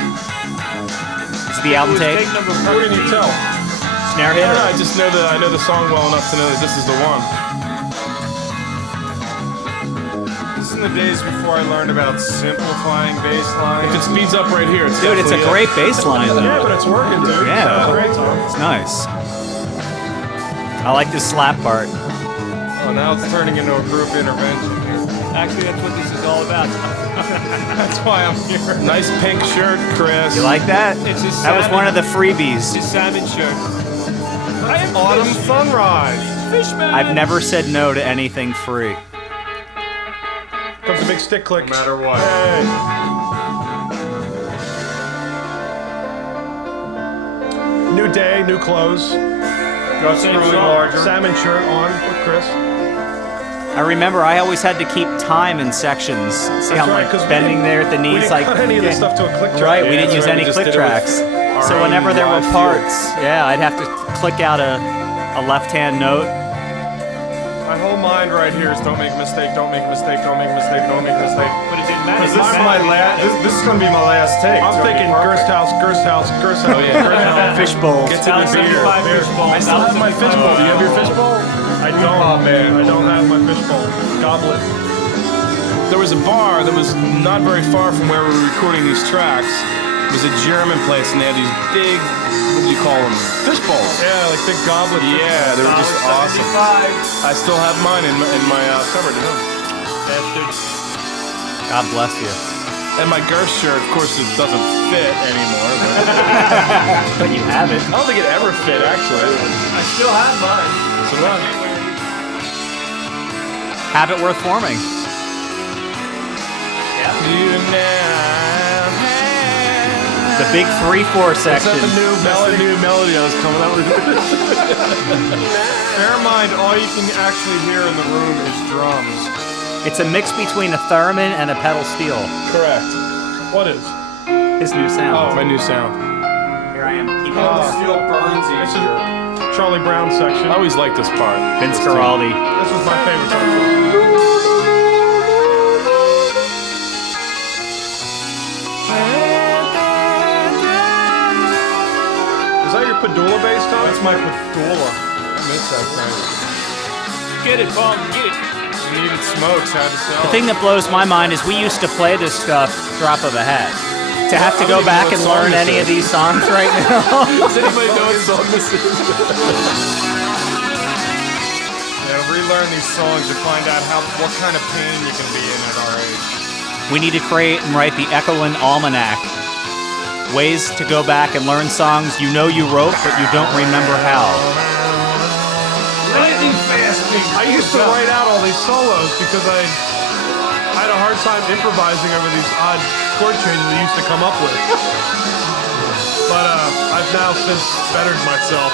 it's the album take. What can you tell? Snare hit? I just know that I know the song well enough to know that this is the one. This is in the days before I learned about simplifying bass lines. If it speeds up right here, it's Dude, it's a great bass line, though. Yeah, but it's working, dude. Yeah. Sounds great, Tom. It's nice. I like this slap part. Oh, now it's turning into a group intervention here. Actually, that's what this is all about. That's why I'm here. Nice pink shirt, Chris. You like that? It's a That was salmon. one of the freebies. It's a salmon shirt. Autumn sunrise. Fishman. I've never said no to anything free. Comes a big stick click. No matter what. Hey. New day, new clothes. Got really larger. Salmon shirt on with Chris. I remember I always had to keep time in sections. See how I'm right, like 'cause we bending didn't- there at the We knees, didn't like cut any of this stuff to a click track. right. We Yeah, didn't use right, we any just click did it with tracks. our So own whenever there were live parts, yeah, I'd have to click out a left-hand note. My whole mind right here is don't make a mistake, don't make a mistake, don't make a mistake, don't make a mistake. But it didn't matter. This is my last. This is gonna be my last take. I'm thinking Gerst house, Gerst house, Gerst house. Fishbowl. Get to the beer. 75 fishbowl. I still have my fishbowl. Do you have your fishbowl? I don't. Oh, man. I don't have my fishbowl. Goblet. There was a bar that was not very far from where we were recording these tracks. It was a German place, and they had these big, what do you call them? Fish bowls. Yeah, like big goblet. Yeah, they were just awesome. 75. I still have mine in my cupboard at home. Bastards. God bless you. And my Gerst shirt, of course, it doesn't fit anymore. But you have it. I don't think it ever fit, actually. I still have mine. So what? Habit worth forming. You now The big 3/4 Is that section. the new melody I was coming up with? Bear in mind, all you can actually hear in the room is drums. It's a mix between a theremin and a pedal steel. Correct. What is? His new sound. Oh, my new sound. Here I am. Keep Steel burns This is Charlie Brown section. I always like this part. Vince Guaraldi. This was my favorite part. Is that your Padula bass, Tom? That's my Padula. I miss that thing. Get it, Bob. Get it. You needed smokes, had to sell. The thing that blows my mind is we used to play this stuff drop of a hat. To have to go back and learn any of these songs right now. Does anybody know what song this is? Yeah, relearn these songs to find out what kind of pain you can be in at our age. We need to create and write the Echolyn Almanac. Ways to go back and learn songs you know you wrote, but you don't remember how. Lightning fast beat. I used to write out all these solos because I had a hard time improvising over these odd chord changes we used to come up with. But I've now since bettered myself.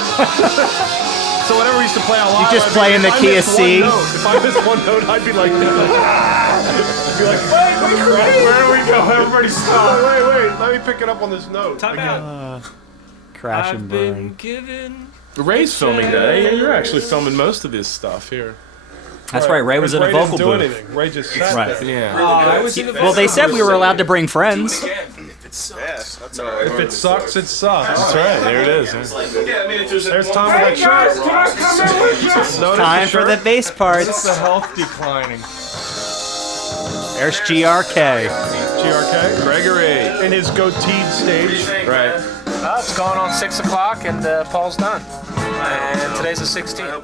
So whenever we used to play a lot, You just play in the key of C. If I missed one note, I'd be like, I'd be like, wait, where do we go? Everybody stop. Wait, let me pick it up on this note. Time out. Crash and burn. Ray's filming that. Yeah, you're actually filming most of this stuff here. That's right. Ray was in a vocal didn't do booth. anything. Ray just sat Right. there. Yeah. Well, they said we were allowed to bring friends. Yes, that's all right. If it sucks, it sucks. That's right. There it is. Yeah, I mean, if There's Tom with that shirt. can I come in with you? Notice Time for the shirt? bass parts. The health declining. There's GRK. GRK. Gregory. In his goateed stage. Right. It's going on 6 o'clock and Paul's done. And today's the 16th.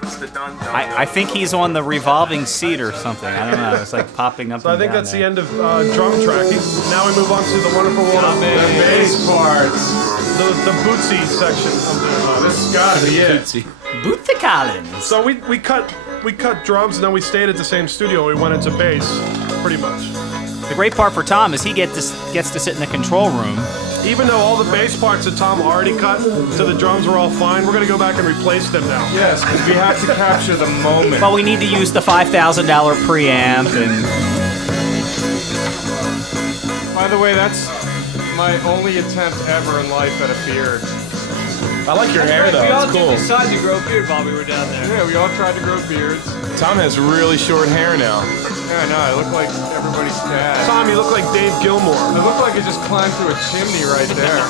I think he's on the revolving seat or something. I don't know. It's like popping up. So I think that's the end of drum tracking. Now we move on to the wonderful world of bass parts. The bootsy section of the This has got to be it. Bootsy Collins. So we cut drums and then we stayed at the same studio. We went into bass, pretty much. The great part for Tom is he gets to sit in the control room. Even though all the bass parts that Tom already cut to the drums were all fine, we're gonna go back and replace them now. Yes, because we have to capture the moment. Well, we need to use the $5,000 preamp and. By the way, that's my only attempt ever in life at a beard. I like your hair though. We all It's cool. did decide to grow a beard while we were down there. Yeah, we all tried to grow beards. Tom has really short hair now. Yeah, I know. I look like everybody's dad. Tom, you look like Dave Gilmore. I look like I just climbed through a chimney right there.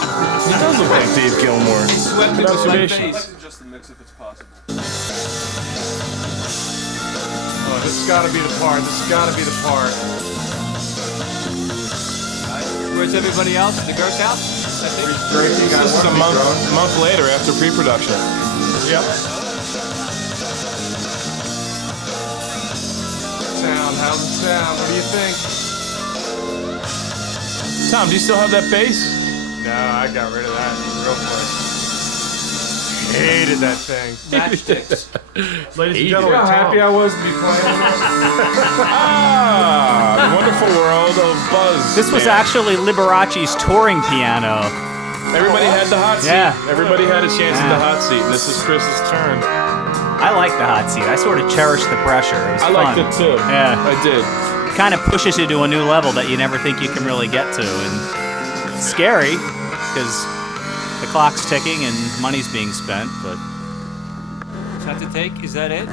He does look like Dave Gilmore. Swept into my Observation. face. Just the mix if it's possible. Oh, this has got to be the part. This has got to be the part. Where's everybody else? The girls' house? I think. This is a month later after pre-production. Yep. Sound, how's it sound? What do you think? Tom, do you still have that bass? No, I got rid of that real quick. Hated that thing. Matchsticks. Ladies and See gentlemen, how happy I was to be playing. The wonderful world of Buzz. This was Man. actually Liberace's touring piano. Everybody had the hot seat. Yeah. Everybody had a chance at the hot seat, and this is Chris's turn. I like the hot seat. I sort of cherished the pressure. It was I fun. liked it too. Yeah. I did. It kind of pushes you to a new level that you never think you can really get to. And it's scary because the clock's ticking and money's being spent, but Is that the take? Is that it?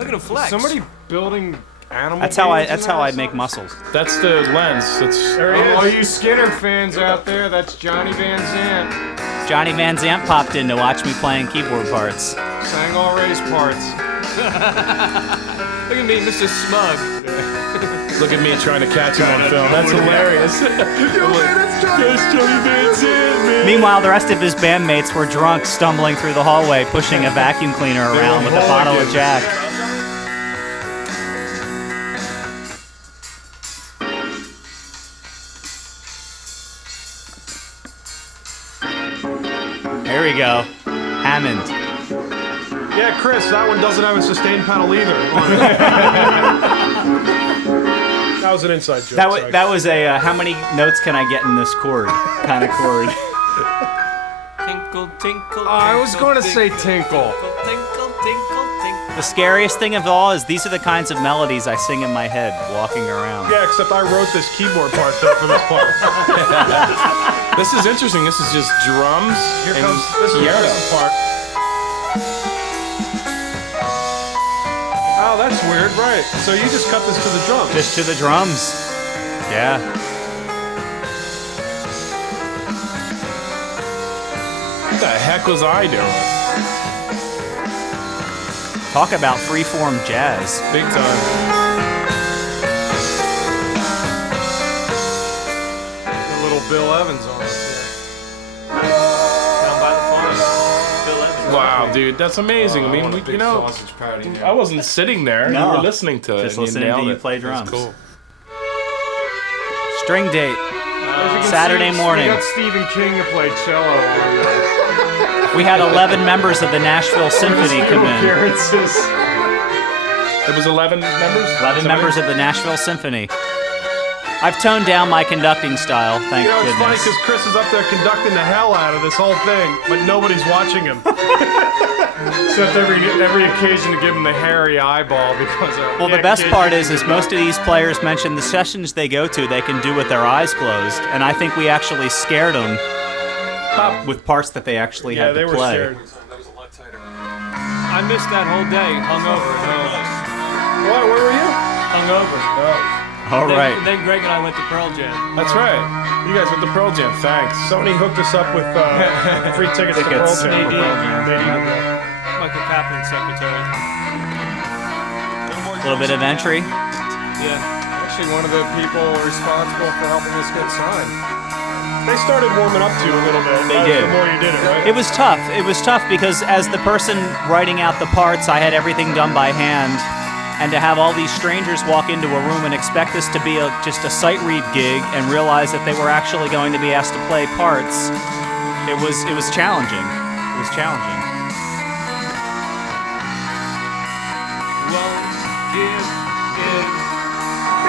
Look at him flex. Somebody building animal. that's how beings in I that? make muscles. That's the lens. That's There he is. all you Skinner fans out there. That's Johnny Van Zant. Johnny Van Zant popped in to watch me playing keyboard parts. Sang all Ray's parts. Look at me, Mr. Smug. Look at me trying to catch him on film. That's hilarious. Yo, man, that's Johnny Van Zant, man. Meanwhile, the rest of his bandmates were drunk, stumbling through the hallway, pushing a vacuum cleaner around with a bottle of Jack. There we go. Hammond. Yeah, Chris, that one doesn't have a sustain pedal either. on it. That was an inside joke. sorry. That was a how many notes can I get in this chord kind of chord. Tinkle, tinkle. I was going to say tinkle. tinkle. Tinkle, tinkle, tinkle. The scariest thing of all is these are the kinds of melodies I sing in my head walking around. Yeah, except I wrote this keyboard part though for this part. This is interesting. This is just drums Here and comes this piano. part. Oh, that's weird, right? So you just cut this to the drums. Just to the drums. Yeah. What the heck was I doing? Talk about freeform jazz. Big time. A little Bill Evans on us here. Down by the farm. Bill Evans. Wow, dude, that's amazing. I mean, you know, I wasn't sitting there. No. You were listening to it. Just and listening to nailed you it. play That's drums. cool. String date. As you can Saturday see, morning. We got Stephen King to play cello. We had 11 members of the Nashville Symphony come in. Appearances. It was 11 members? 11 members of the Nashville Symphony. I've toned down my conducting style, thank It's goodness. funny because Chris is up there conducting the hell out of this whole thing, but nobody's watching him. Except every occasion to give him the hairy eyeball because of... Well, the best part is most of these players mention the sessions they go to they can do with their eyes closed, and I think we actually scared them with parts that they actually had to play. Scared. I missed that whole day, hungover. What? Where were you? Hungover. All right. And then Greg and I went to Pearl Jam. That's right. You guys went to Pearl Jam. Thanks. Sony hooked us up with free tickets to Pearl Jam. Michael Kaplan, secretary. A little bit of entry. Yeah. Actually, one of the people responsible for helping us get signed. They started warming up to you a little bit. They did. The more you did it, right? It was tough. It was tough because as the person writing out the parts, I had everything done by hand. And to have all these strangers walk into a room and expect this to be just a sight read gig and realize that they were actually going to be asked to play parts, it was challenging. It was challenging. Well, give it.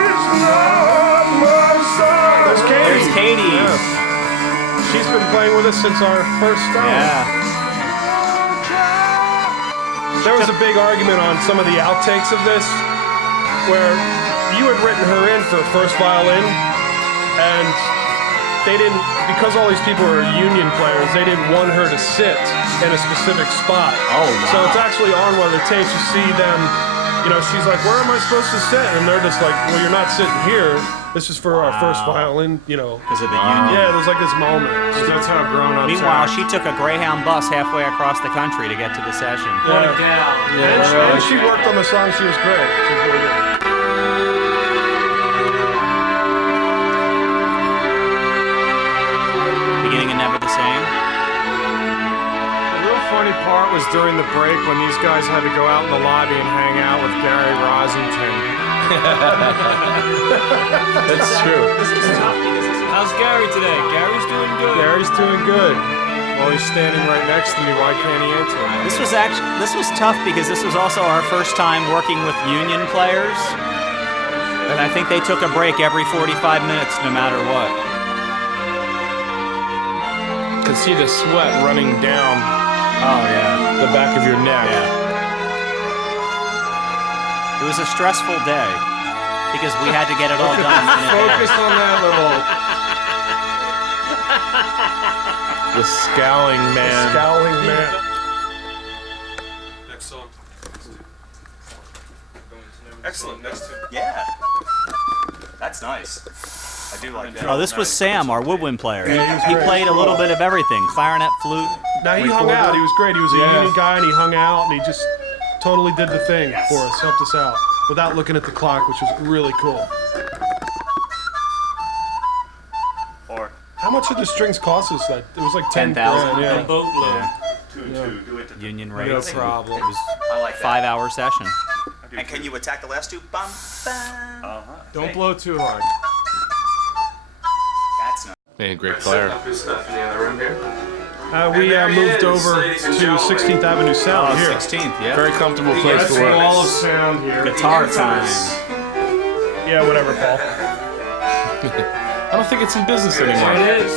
It's not my song. There's Katie. There's Katie. Yeah. She's been playing with us since our first start. Yeah. There was a big argument on some of the outtakes of this, where you had written her in for first violin, and they didn't, because all these people are union players, they didn't want her to sit in a specific spot. Oh, wow. So it's actually on one of the tapes. You see them, she's like, where am I supposed to sit? And they're just like, well, you're not sitting here. This is for our first violin, Because of the union. Yeah, there's like this moment. So that's how grown-ups Meanwhile, act. she took a Greyhound bus halfway across the country to get to the session. What a gal. And she worked on the song. She was great. She was really good. Beginning of Never the Same. The real funny part was during the break when these guys had to go out in the lobby and hang out with Gary Rosington. That's true. How's Gary today? Gary's doing good. Gary's doing good. Well, he's standing right next to me. Why can't he answer? This was tough because this was also our first time working with union players, and I think they took a break every 45 minutes, no matter what. Could see the sweat running down. Oh yeah, the back of your neck. Yeah. It was a stressful day because we had to get it all done. Focus on that little. The scowling man. Scowling man. Next song. Excellent. Next two. Yeah. That's nice. I do like that. Oh, this was Sam, our woodwind player. Yeah, he was He great. played a little bit of everything: clarinet, flute. Now he hung out. He was great. He was a union guy, and he hung out, and he just totally did the thing for us, helped us out without looking at the clock, which was really cool. Or how much did the strings cost us? That it was like 10,000. Yeah. Boatload. Union No rates. problem. It was I like that. 5-hour session. And can you attack the last two? Bum, bum. Don't blow too hard. That's not. Man, great player. We moved over to 16th Avenue South here. 16th, yeah. Very comfortable place That's to work. wall of sound here. Guitar time. Yeah, whatever, Paul. I don't think it's in business anymore. It is.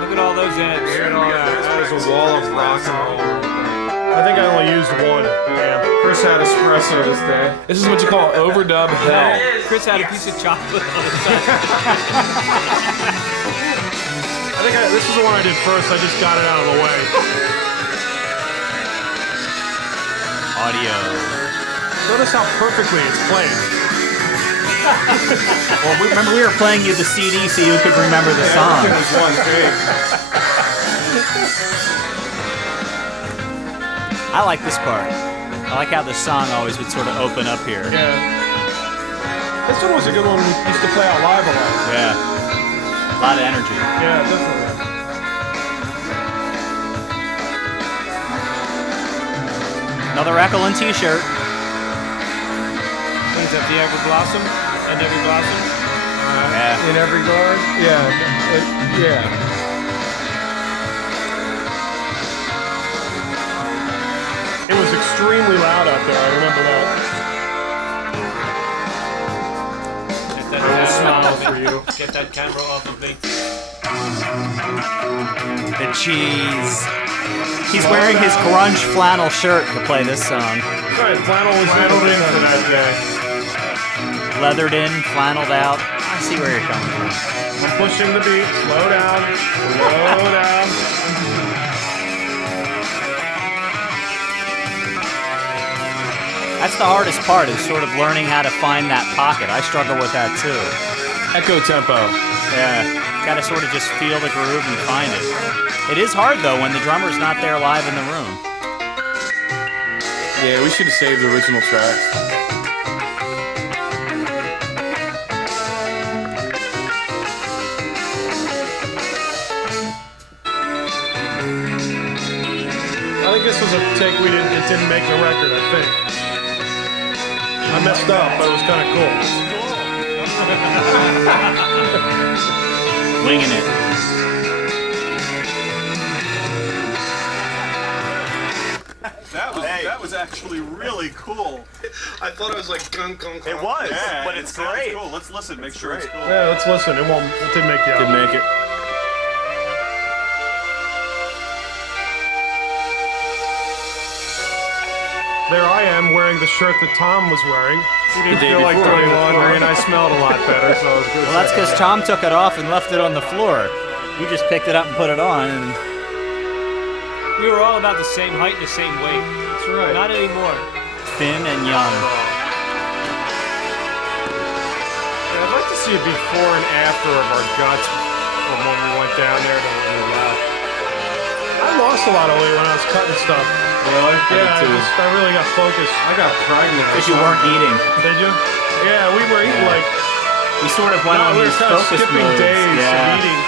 Look at all those amps. Look at all that. That is a wall of rock and roll. I think I only used one amp. Chris had espresso this day. This is what you call overdub hell. Chris had a piece of chocolate on the side. I think this is the one I did first. I just got it out of the way. Audio. Notice how perfectly it's played. Well, remember we were playing you the CD so you could remember the song. It was one big. I like this part. I like how the song always would sort of open up here. Yeah. This one was a good one. We used to play out live a lot. Yeah. A lot of energy. Yeah, definitely. Another Echolyn t-shirt. What is that, the Ever Blossom? And Every Blossom? Yeah. In every guard? Yeah. Yeah. extremely loud out there. I remember that. Get that smile for you. Get that camera off of me. The cheese. He's wearing his grunge flannel shirt to play this song. That's right, flannel was flanneled in for that day. Leathered in, flanneled out. I see where you're coming from. I'm pushing the beat. Slow down. Slow down. That's the hardest part, is sort of learning how to find that pocket. I struggle with that too. Echo tempo. Yeah, gotta sort of just feel the groove and find it. It is hard though when the drummer's not there live in the room. Yeah, we should have saved the original tracks. I think this was a take it didn't make the record, I think. I messed up, but it was kind of cool. Winging it. That was actually really cool. I thought it was like gung gung. It was, Yeah, but it's sounds great. Cool. Let's listen. Make sure it's cool. Yeah, let's listen. It didn't make the album. Didn't make it. There I am wearing the shirt that Tom was wearing. He didn't The day feel like before. doing laundry, and I smelled a lot better, so I was good. Well, that's because Tom took it off and left it on the floor. We just picked it up and put it on, and We were all about the same height and the same weight. That's right. Not anymore. thin and young. Yeah, I'd like to see a before and after of our guts from when we went down there to when we left. I lost a lot of weight when I was cutting stuff. Really? Yeah, I really got focused. I got pregnant. Because you weren't eating. Did you? Yeah, we were eating like. We sort of went on we were these kind of focus skipping moves. days of Yeah. eating.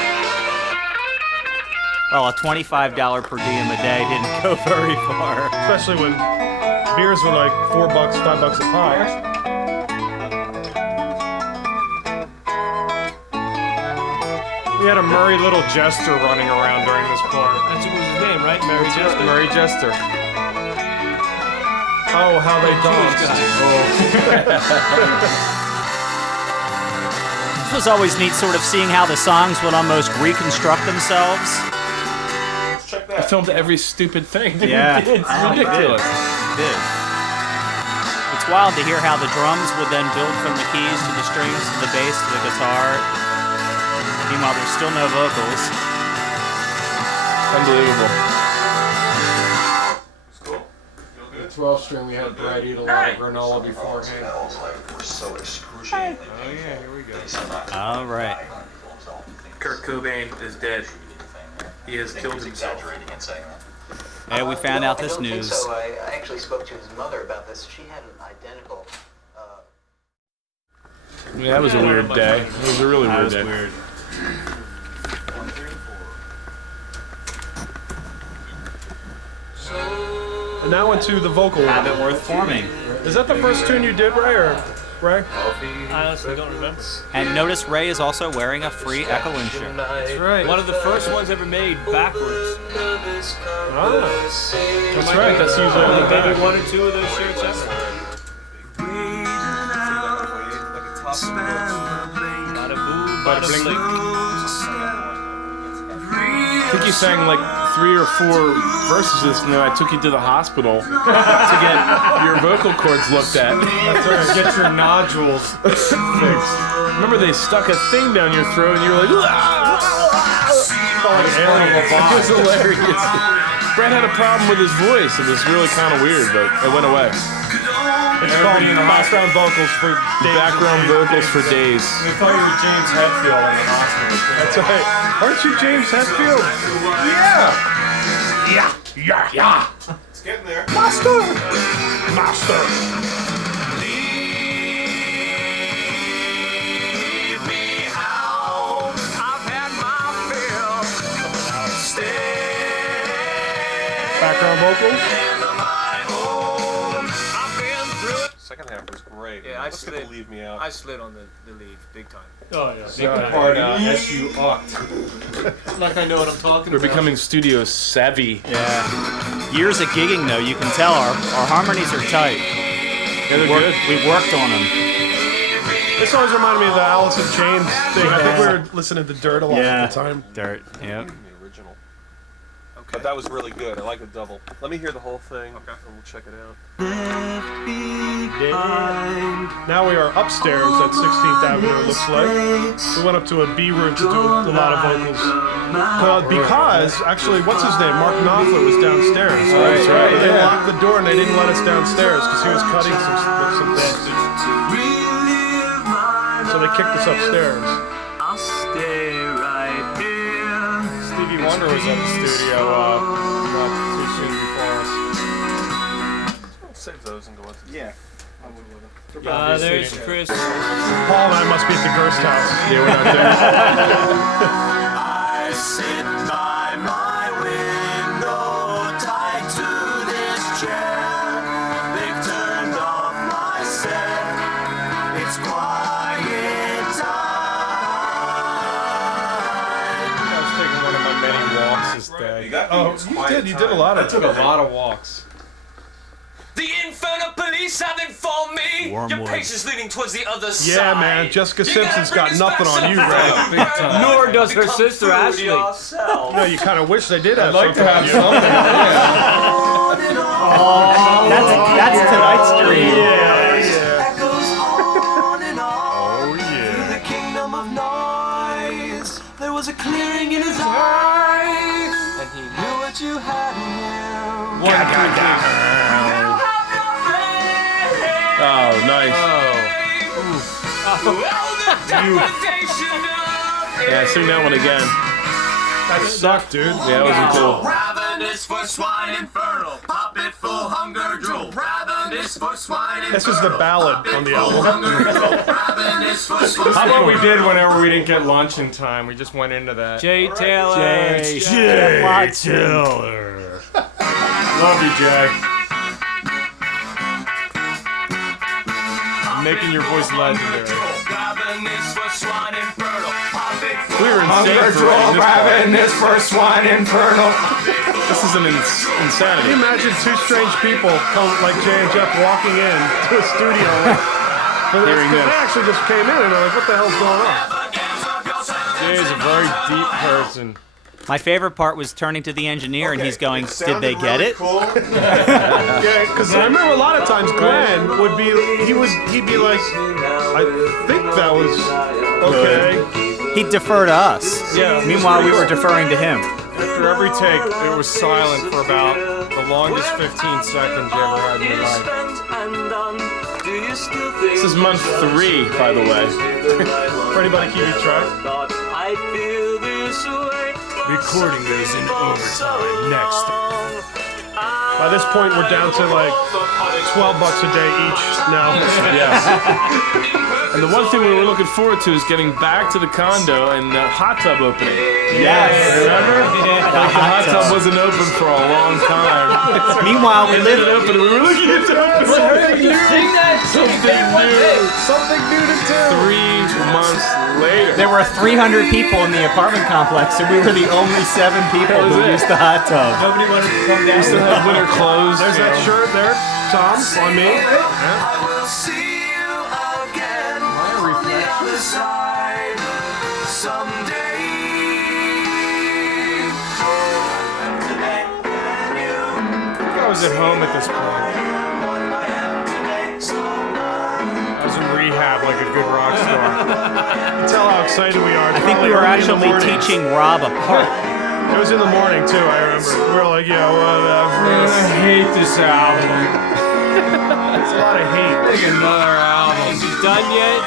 Well, a $25 per diem a day didn't go very far. Especially when beers were like $4, $5 a pop. We had a Murray Little Jester running around during this part. That's what was his name, right? Mary Jester? Murray Jester. Oh, how they danced. This was always neat, sort of seeing how the songs would almost reconstruct themselves. I filmed every stupid thing. Yeah. It's Oh, ridiculous. It did. It's wild to hear how the drums would then build from the keys to the strings to the bass to the guitar. Meanwhile, there's still no vocals. Unbelievable. The 12 string, we had Brad eat a lot of granola beforehand. So excruciating. Oh yeah, here we go. All right. Kurt Cobain is dead. He has killed himself. Hey, we found out this news. So I actually spoke to his mother about this. She had an identical. Yeah, that was a weird day. It was a really That weird was day. weird. And now into the vocal. Habit worth forming. Is that the first tune you did, Ray? Or Ray? I honestly don't remember. And notice Ray is also wearing a free Echolyn shirt. That's right. One of the first ones ever made backwards. Ah, that's right. That's usually on the Maybe back. one or two of those shirts ever. Bada boo, bada bling. blink. I think you sang like 3 or 4 verses, and then I took you to the hospital to get your vocal cords looked at. That's right. Get your nodules fixed. Remember, they stuck a thing down your throat, and you were like, Like alien. it was hilarious. Brad had a problem with his voice. It was really kind of weird, but it went away. It's called background vocals for days. Background vocals for days. We thought you were James Hetfield in the hospital. That's right. Aren't you James Hetfield? Yeah. Yeah. It's getting there. Master. Background vocals. second half was great. Yeah, I Let's get slid. the leave me out. I slid on the lead big time. Oh yeah. Second part part, SU oct. Like I know what I'm talking We're about. becoming studio savvy. Yeah. Years of gigging though, you can tell our harmonies are tight. Yeah, they're good. We worked on them. This always reminded me of the Alice in Chains thing. I think we were listening to Dirt a lot at the time. Dirt. Yeah. The original. Okay. But that was really good. I like the double. Let me hear the whole thing. Okay. And we'll check it out. Now we are upstairs at 16th Avenue, it looks like. We went up to a B room to do a lot of vocals. Because, actually, what's his name? Mark Knopfler was downstairs. That's right, They yeah. locked the door and they didn't let us downstairs because he was cutting some bits. So they kicked us upstairs. I'll stay right here. Stevie Wonder was at the studio not too soon before us. We'll save those and go into the... Yeah. There's Chris. Paul and I must be at the Gerst house. Yeah, we're not there. I sit by my window, tied to this chair. They've turned off my set. It's quiet time. I was taking one of my many walks this day. You did a lot of I took a lot of walks. The infernal police have informed me your Wormwood. pace is leading towards the other side. Yeah, man. Jessica Simpson's got nothing on you, Ray. Big time. Nor does her sister Ashley. No, you kind of wish they did have I'd like to have something on you. something. That's tonight's dream. Echoes on and on. Oh yeah. The kingdom of noise. There was a clearing in his eyes, and he knew what you had in him. Oh, nice. Yeah, sing that one again. That sucked, dude. Yeah, that wasn't cool. Ravenous for swine infernal, puppet full hunger drool. Ravenous for swine infernal. This is the ballad on the album. Ravenous for swine. How about we did whenever we didn't get lunch in time? We just went into that. Jay Taylor. Jay Taylor. Love you, Jay. Making your voice legendary. Ravenous for swine infernal, puppet full We were insane for ravenous for swine infernal. This is an Can insanity. you imagine two strange people come like Jay and Jeff walking in to a studio? Hearing They this. actually just came in and they're like, what the hell's going on? Jay is a very deep person. My favorite part was turning to the engineer and he's going, "Did they get it?" Yeah, because I remember a lot of times Glenn would be, he'd be like, I think that was okay. He'd defer to us. Yeah. Meanwhile, we were deferring to him. After every take, it was silent for about the longest 15 seconds you ever had in your life. This is month 3, by the way. For anybody keeping track. Recording goes into overtime next. By this point, we're down to like $12 a day each now. Yes. And the one thing we were looking forward to is getting back to the condo and the hot tub opening. Yes. Remember? The hot tub wasn't open for a long time. Meanwhile, we And then it lived. opened and we were looking at it open. Something new. Sing that Something new. Something new to do. 3 months later. There were 300 people in the apartment complex, and we were the only 7 people That was who it. used the hot tub. Nobody wanted to come down. We still have winter clothes. There's that shirt there, Tom, on me. Yeah. I will see you again on the other side someday. I was at home at this point. I was in rehab like a good rock star. You can tell how excited we are. I think we were actually teaching Rob a part. It was in the morning too, I remember. We were like, yeah, whatever. I hate this album. It's a lot of hate. Like another album. Is he done yet?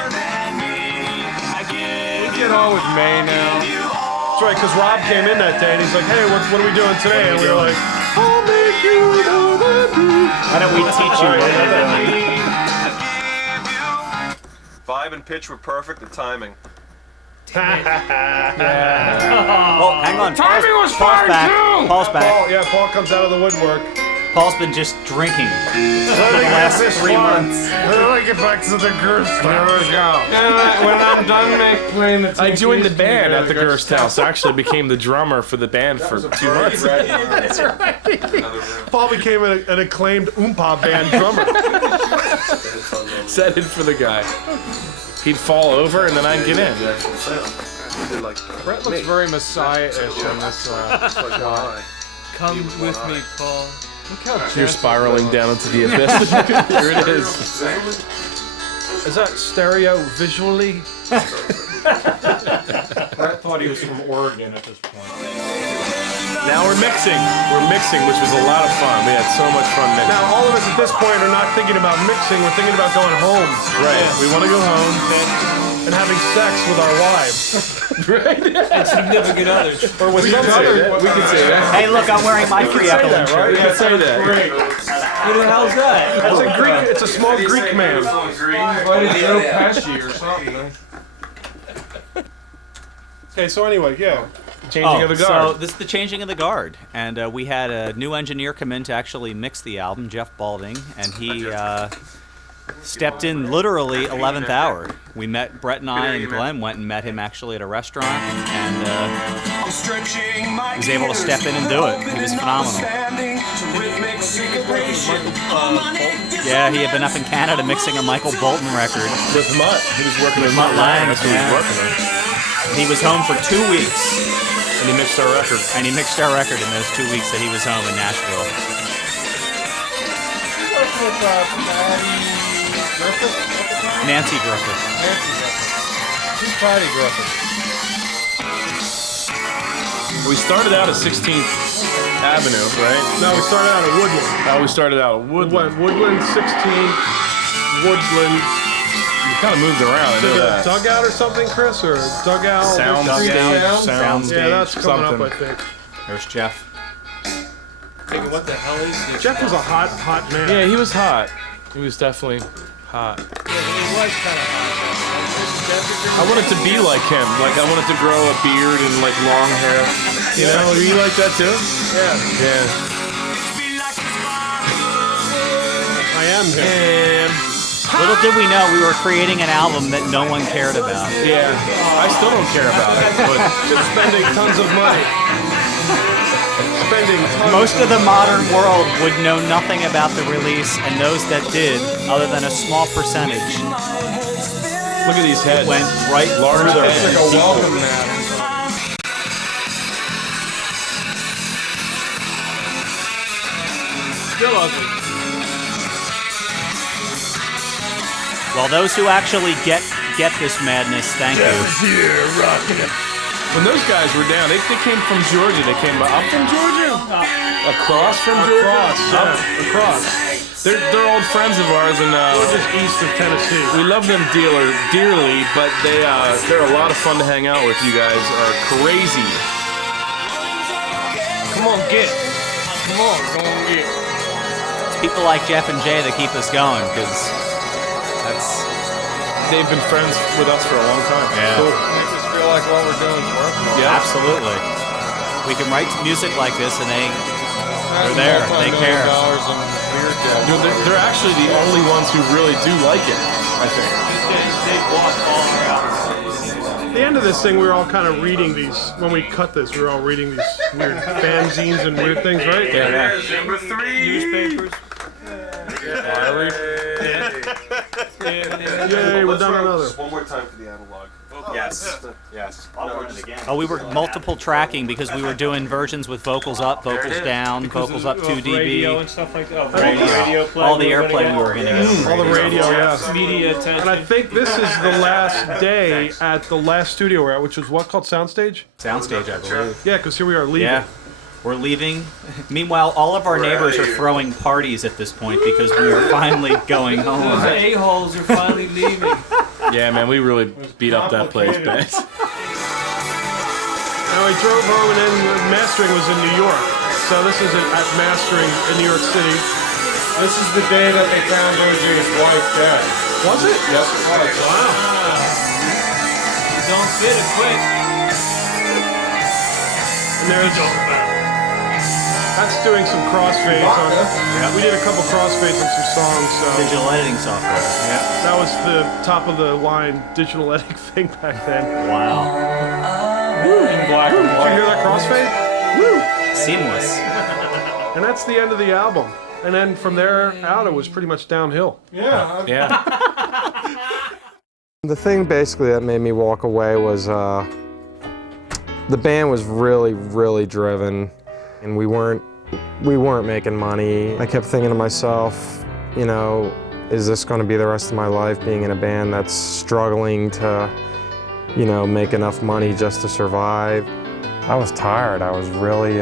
Get on with May now. That's right, because Rob came in that day and he's like, hey, what are we doing today? And we were like, I'll make you know that me. Why don't we teach you what we're doing? Vibe and pitch were perfect. The timing. Oh, hang on. Timing was Paul's fine back. too. Paul's back. Paul, yeah, Paul comes out of the woodwork. Paul's been just drinking for the last 3 months. Let me get back to the Gerst. There we go. When I'm done playing the I joined the band at the Gerst house. I actually became the drummer for the band for 2 months. That's right. Paul became an acclaimed Oompa band drummer. Set in for the guy. He'd fall over and then I'd get in. Brett looks very Messiah-ish in this shot. Come with me, Paul. Look how you're spiraling down into the abyss. Here it is. Is that stereo visually? Brett thought he was from Oregon at this point. Now we're mixing. We're mixing, which was a lot of fun. We had so much fun mixing. Now all of us at this point are not thinking about mixing. We're thinking about going home. Right. Yeah. We want to go home and having sex with our wives. Right. And significant others. Or with some other. We can say that. Hey, look, I'm wearing my free Echolyn shirt. We can say that. Great. Who the hell's that? That's a Greek. It's a small Greek man. Joe Pesci or something. Okay, so anyway, yeah. Changing of the guard. So this is the changing of the guard, and we had a new engineer come in to actually mix the album, Jeff Balding, and he stepped in literally 11th hour. We met, Brett and I and Glenn went and met him actually at a restaurant, and he was able to step in and do it. He was phenomenal. Yeah, he had been up in Canada mixing a Michael Bolton record. With Mutt. He was working with Mutt Lang. That's what he was working with. He was home for 2 weeks. And he mixed our record. And he mixed our record in those 2 weeks that he was home in Nashville. Nancy Griffith. Who's Patty Griffith? We started out at 16th Avenue, right? No, we started out at Woodland. Oh, we started out at Woodland. Woodland, 16th, Woodland. We kind of moved around. I know that. Dugout or something, Chris? Or dugout? Soundstage. Yeah, that's coming up, I think. There's Jeff. Thinking, what the hell is this? Jeff was a hot man. Yeah, he was hot. He was definitely hot. Yeah, he was kind of hot. I wanted to be like him. Like, I wanted to grow a beard and, like, long hair. You know, are you like that, too? Yeah. Yeah. I am him. Little did we know we were creating an album that no one cared about. Yeah, I still don't care about it, but just spending tons of money. Most of the modern world would know nothing about the release, and those that did, other than a small percentage, look at these heads. Went right large through their heads. heads. Like a welcome mat. Still ugly. Well, those who actually get this madness, thank you. When those guys were down, they came from Georgia. They came up from Georgia? Across from Georgia? Across. They're old friends of ours, and just east of Tennessee. We love them dearly, but they're a lot of fun to hang out with. You guys are crazy. Come on, get. Come on, go on, get. It's people like Jeff and Jay that keep us going, because they've been friends with us for a long time. Yeah. Cool. Makes us feel like what we're doing is working. Yeah, absolutely. We can write music like this, and they're there. They care. They're actually the only ones who really do like it, I think. At the end of this thing, we were all kind of reading these. When we cut this, we were all reading these weird fanzines and weird things, right? Yeah. Number 3. Newspapers. Yay, we're done another. One more time for the analog. Yes. Yes. I'll learn it again. Oh, we were multiple tracking because we were doing versions with vocals up, vocals down, vocals up 2 dB. Radio and stuff like that. Radio play. All the airplay we were going to get. All the radio, yeah. Media attention. And I think this is the last day at the last studio we're at, which was what, called Soundstage? Soundstage, I believe. Yeah, because here we are leaving. Yeah. We're leaving. Meanwhile, all of our neighbors are throwing parties at this point because we are finally going home. Those a-holes are finally leaving. Yeah, man, we really beat up that place, man. Now I drove home, and then mastering was in New York. So this is at mastering in New York City. This is the day that they found OJ's wife dead. Was it? Yes, it was. Wow. Don't fit it quick. And there's That's doing some crossfades on it. Yeah. We did a couple crossfades on some songs. So. Digital editing software. Yeah. That was the top of the line digital editing thing back then. Wow. Woo. In black and white. Did you hear that crossfade? Woo. Seamless. And that's the end of the album. And then from there out, it was pretty much downhill. Yeah. Yeah. The thing basically that made me walk away was the band was really, really driven, and we weren't making money. I kept thinking to myself, you know, is this going to be the rest of my life being in a band that's struggling to, you know, make enough money just to survive? I was tired. I was really,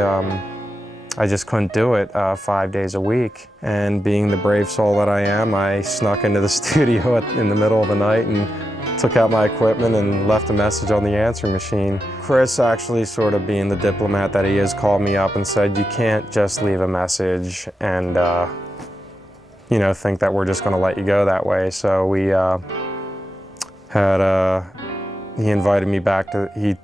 I just couldn't do it 5 days a week. And being the brave soul that I am, I snuck into the studio in the middle of the night and took out my equipment and left a message on the answering machine. Chris, actually sort of being the diplomat that he is, called me up and said, you can't just leave a message and you know, think that we're just going to let you go that way. So we he invited me back to, he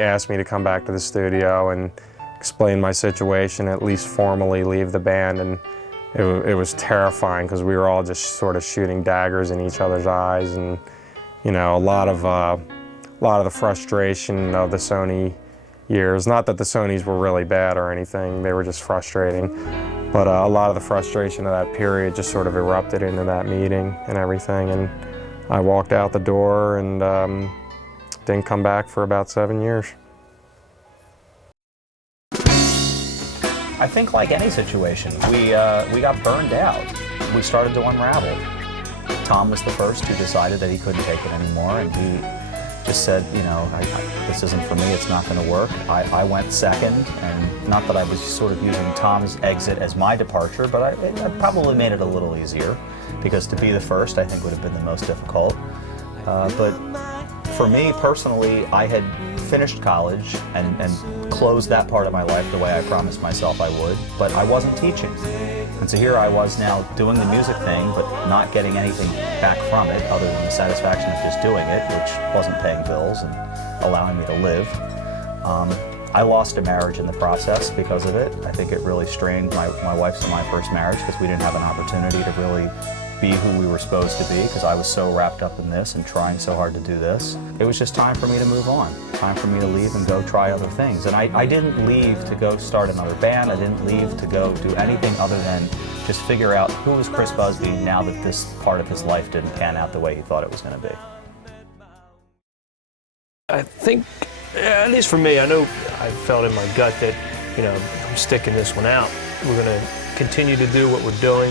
asked me to come back to the studio and explain my situation, at least formally leave the band. And it was terrifying because we were all just sort of shooting daggers in each other's eyes, and you know, a lot of the frustration of the Sony years. Not that the Sonys were really bad or anything; they were just frustrating. But a lot of the frustration of that period just sort of erupted into that meeting and everything. And I walked out the door and didn't come back for about 7 years. I think like any situation, we got burned out. We started to unravel. Tom was the first who decided that he couldn't take it anymore, and he just said, you know, this isn't for me, it's not going to work. I went second, and not that I was sort of using Tom's exit as my departure, but I probably made it a little easier, because to be the first I think would have been the most difficult. But for me personally, I had finished college and closed that part of my life the way I promised myself I would, but I wasn't teaching. And so here I was now doing the music thing, but not getting anything back from it other than the satisfaction of just doing it, which wasn't paying bills and allowing me to live. I lost a marriage in the process because of it. I think it really strained my wife's and my first marriage because we didn't have an opportunity to really be who we were supposed to be, because I was so wrapped up in this and trying so hard to do this. It was just time for me to move on, time for me to leave and go try other things. And I didn't leave to go start another band. I didn't leave to go do anything other than just figure out who was Chris Busby now that this part of his life didn't pan out the way he thought it was going to be. I think, at least for me, I know I felt in my gut that, you know, I'm sticking this one out. We're going to continue to do what we're doing.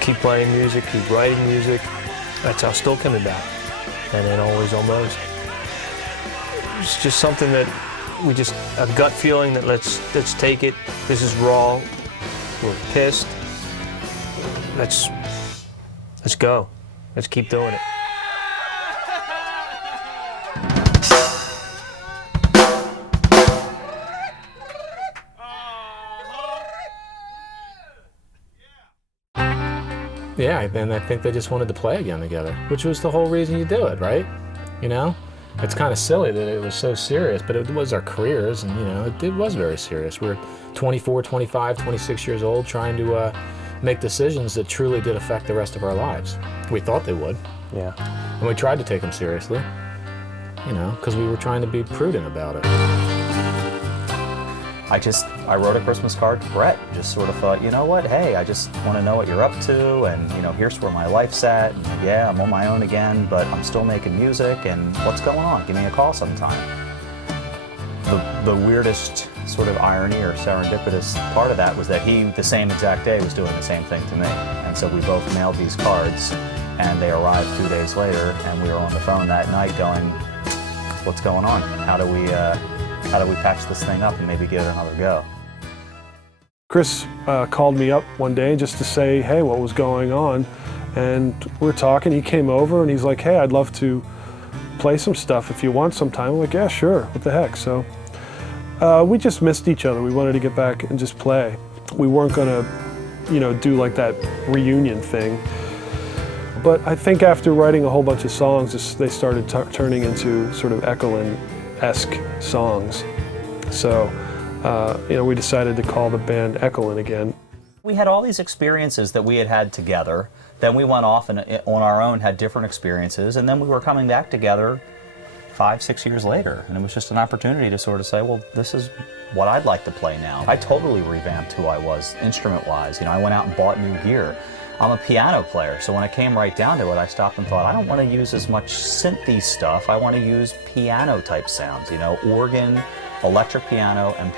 Keep playing music, keep writing music. That's how Still Coming Back. And then Always Almost. It's just something that we just, a gut feeling that let's take it. This is raw. We're pissed. Let's go. Let's keep doing it. Yeah, and I think they just wanted to play again together, which was the whole reason you do it, right? You know? It's kind of silly that it was so serious, but it was our careers, and, you know, it was very serious. We were 24, 25, 26 years old trying to make decisions that truly did affect the rest of our lives. We thought they would. Yeah. And we tried to take them seriously, you know, because we were trying to be prudent about it. I wrote a Christmas card to Brett. Just sort of thought, you know what, hey, I just want to know what you're up to, and, you know, here's where my life's at, and yeah, I'm on my own again, but I'm still making music, and what's going on? Give me a call sometime. The weirdest sort of irony or serendipitous part of that was that he, the same exact day, was doing the same thing to me. And so we both mailed these cards, and they arrived 2 days later, and we were on the phone that night going, what's going on? How do we patch this thing up and maybe give it another go? Chris called me up one day just to say, hey, what was going on? And we're talking, he came over and he's like, hey, I'd love to play some stuff if you want sometime. I'm like, yeah, sure, what the heck? So we just missed each other. We wanted to get back and just play. We weren't gonna, you know, do like that reunion thing. But I think after writing a whole bunch of songs, they started turning into sort of Echolyn-esque songs. So we decided to call the band Echolyn again. We had all these experiences that we had had together. Then we went off and on our own had different experiences, and then we were coming back together 5, 6 years later, and it was just an opportunity to sort of say, well, this is what I'd like to play now. I totally revamped who I was instrument-wise. I went out and bought new gear. I'm a piano player, so when it came right down to it, I stopped and thought, I don't want to use as much synthy stuff. I want to use piano-type sounds, organ, electric piano, and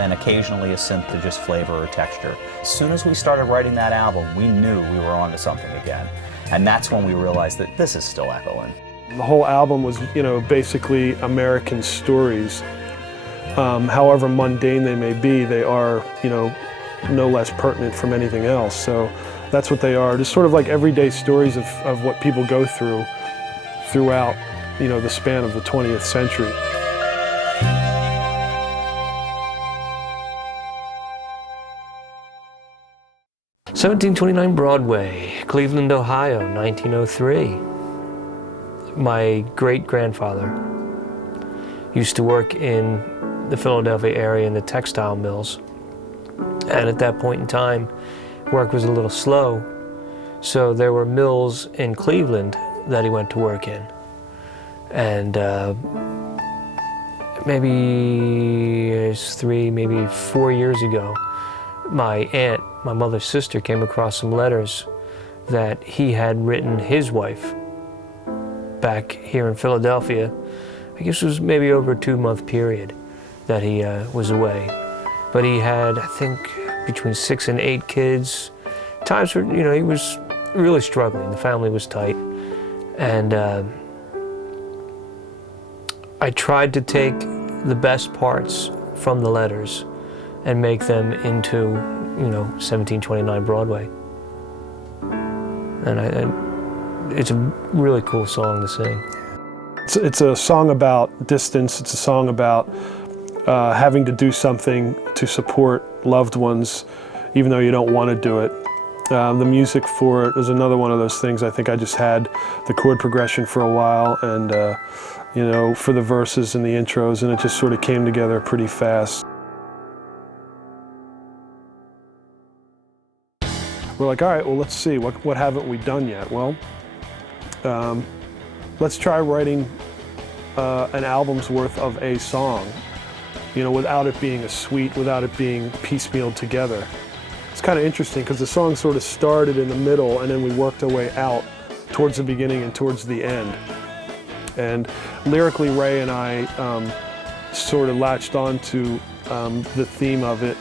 then occasionally a synth to just flavor or texture. As soon as we started writing that album, we knew we were onto something again. And that's when we realized that this is still Echolyn. The whole album was, basically American stories. However mundane they may be, they are, no less pertinent from anything else. So that's what they are, just sort of like everyday stories of what people go through throughout, the span of the 20th century. "1729 Broadway, Cleveland, Ohio, 1903. My great-grandfather used to work in the Philadelphia area in the textile mills. And at that point in time, work was a little slow. So there were mills in Cleveland that he went to work in. And maybe 3, maybe 4 years ago, my aunt, my mother's sister, came across some letters that he had written his wife back here in Philadelphia. I guess it was maybe over a 2-month period that he was away. But he had, I think, between 6 and 8 kids. Times were, he was really struggling. The family was tight. And I tried to take the best parts from the letters and make them into, 1729 Broadway. And it's a really cool song to sing. It's a song about distance. It's a song about having to do something to support loved ones, even though you don't want to do it. The music for it was another one of those things. I think I just had the chord progression for a while, and for the verses and the intros, and it just sort of came together pretty fast. We're like, all right, well, let's see, what haven't we done yet? Well, let's try writing an album's worth of a song, without it being a suite, without it being piecemealed together. It's kind of interesting because the song sort of started in the middle and then we worked our way out towards the beginning and towards the end. And lyrically, Ray and I sort of latched onto the theme of it,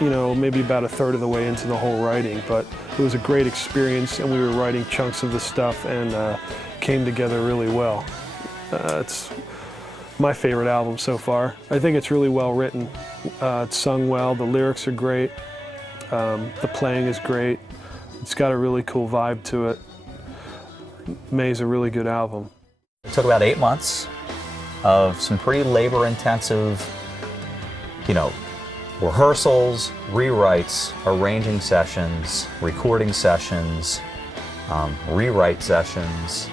maybe about a third of the way into the whole writing, but it was a great experience and we were writing chunks of the stuff and came together really well. It's my favorite album so far. I think it's really well written. It's sung well, the lyrics are great, the playing is great. It's got a really cool vibe to it. May's a really good album. It took about 8 months of some pretty labor-intensive, rehearsals, rewrites, arranging sessions, recording sessions, rewrite sessions,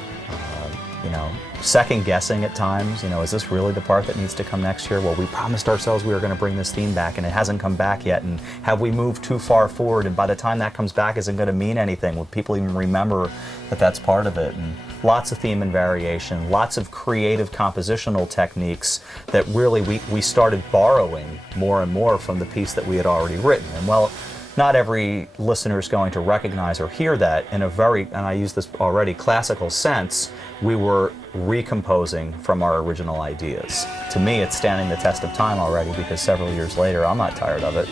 second guessing at times. Is this really the part that needs to come next year? Well, we promised ourselves we were going to bring this theme back and it hasn't come back yet. And have we moved too far forward? And by the time that comes back, is it going to mean anything? Will people even remember that that's part of it? And lots of theme and variation, lots of creative compositional techniques that really we started borrowing more and more from the piece that we had already written. And well, not every listener is going to recognize or hear that in a very, and I use this already, classical sense. We were recomposing from our original ideas. To me, it's standing the test of time already because several years later, I'm not tired of it.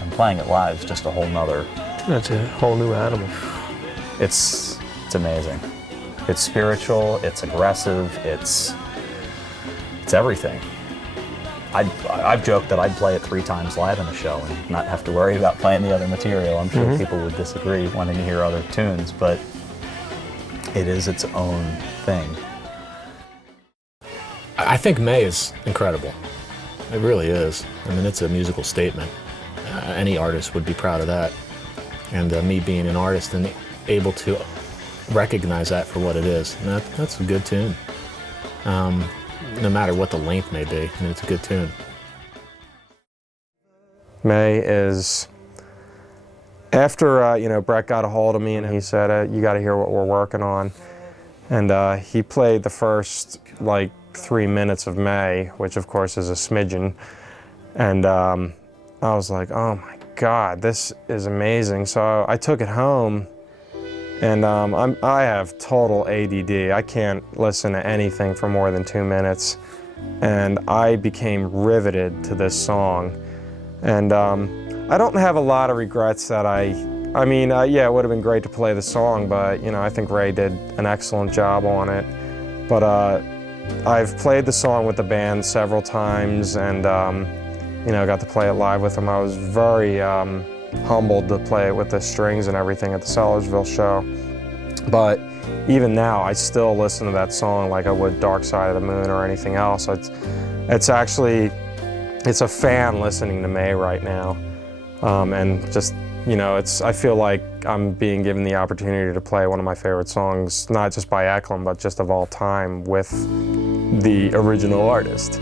And playing it live is just a whole nother. That's a whole new animal. It's amazing. It's spiritual, it's aggressive, it's everything. I've joked that I'd play it 3 times live in a show and not have to worry about playing the other material. I'm sure people would disagree wanting to hear other tunes, but it is its own thing. I think May is incredible. It really is. I mean, it's a musical statement. Any artist would be proud of that. And me being an artist and able to recognize that for what it is, and that's a good tune. No matter what the length may be, I mean, it's a good tune. May is, after Brett got a hold of me and he said, you got to hear what we're working on. And he played the first like 3 minutes of May, which of course is a smidgen. And I was like, oh my God, this is amazing. So I took it home, and I have total ADD. I can't listen to anything for more than 2 minutes. And I became riveted to this song. And I don't have a lot of regrets that yeah, it would have been great to play the song, but I think Ray did an excellent job on it. But I've played the song with the band several times, and got to play it live with them. I was very humbled to play it with the strings and everything at the Sellersville show. But even now, I still listen to that song like I would Dark Side of the Moon or anything else. It's a fan listening to May right now. And just, I feel like I'm being given the opportunity to play one of my favorite songs, not just by Echolyn, but just of all time with the original artist.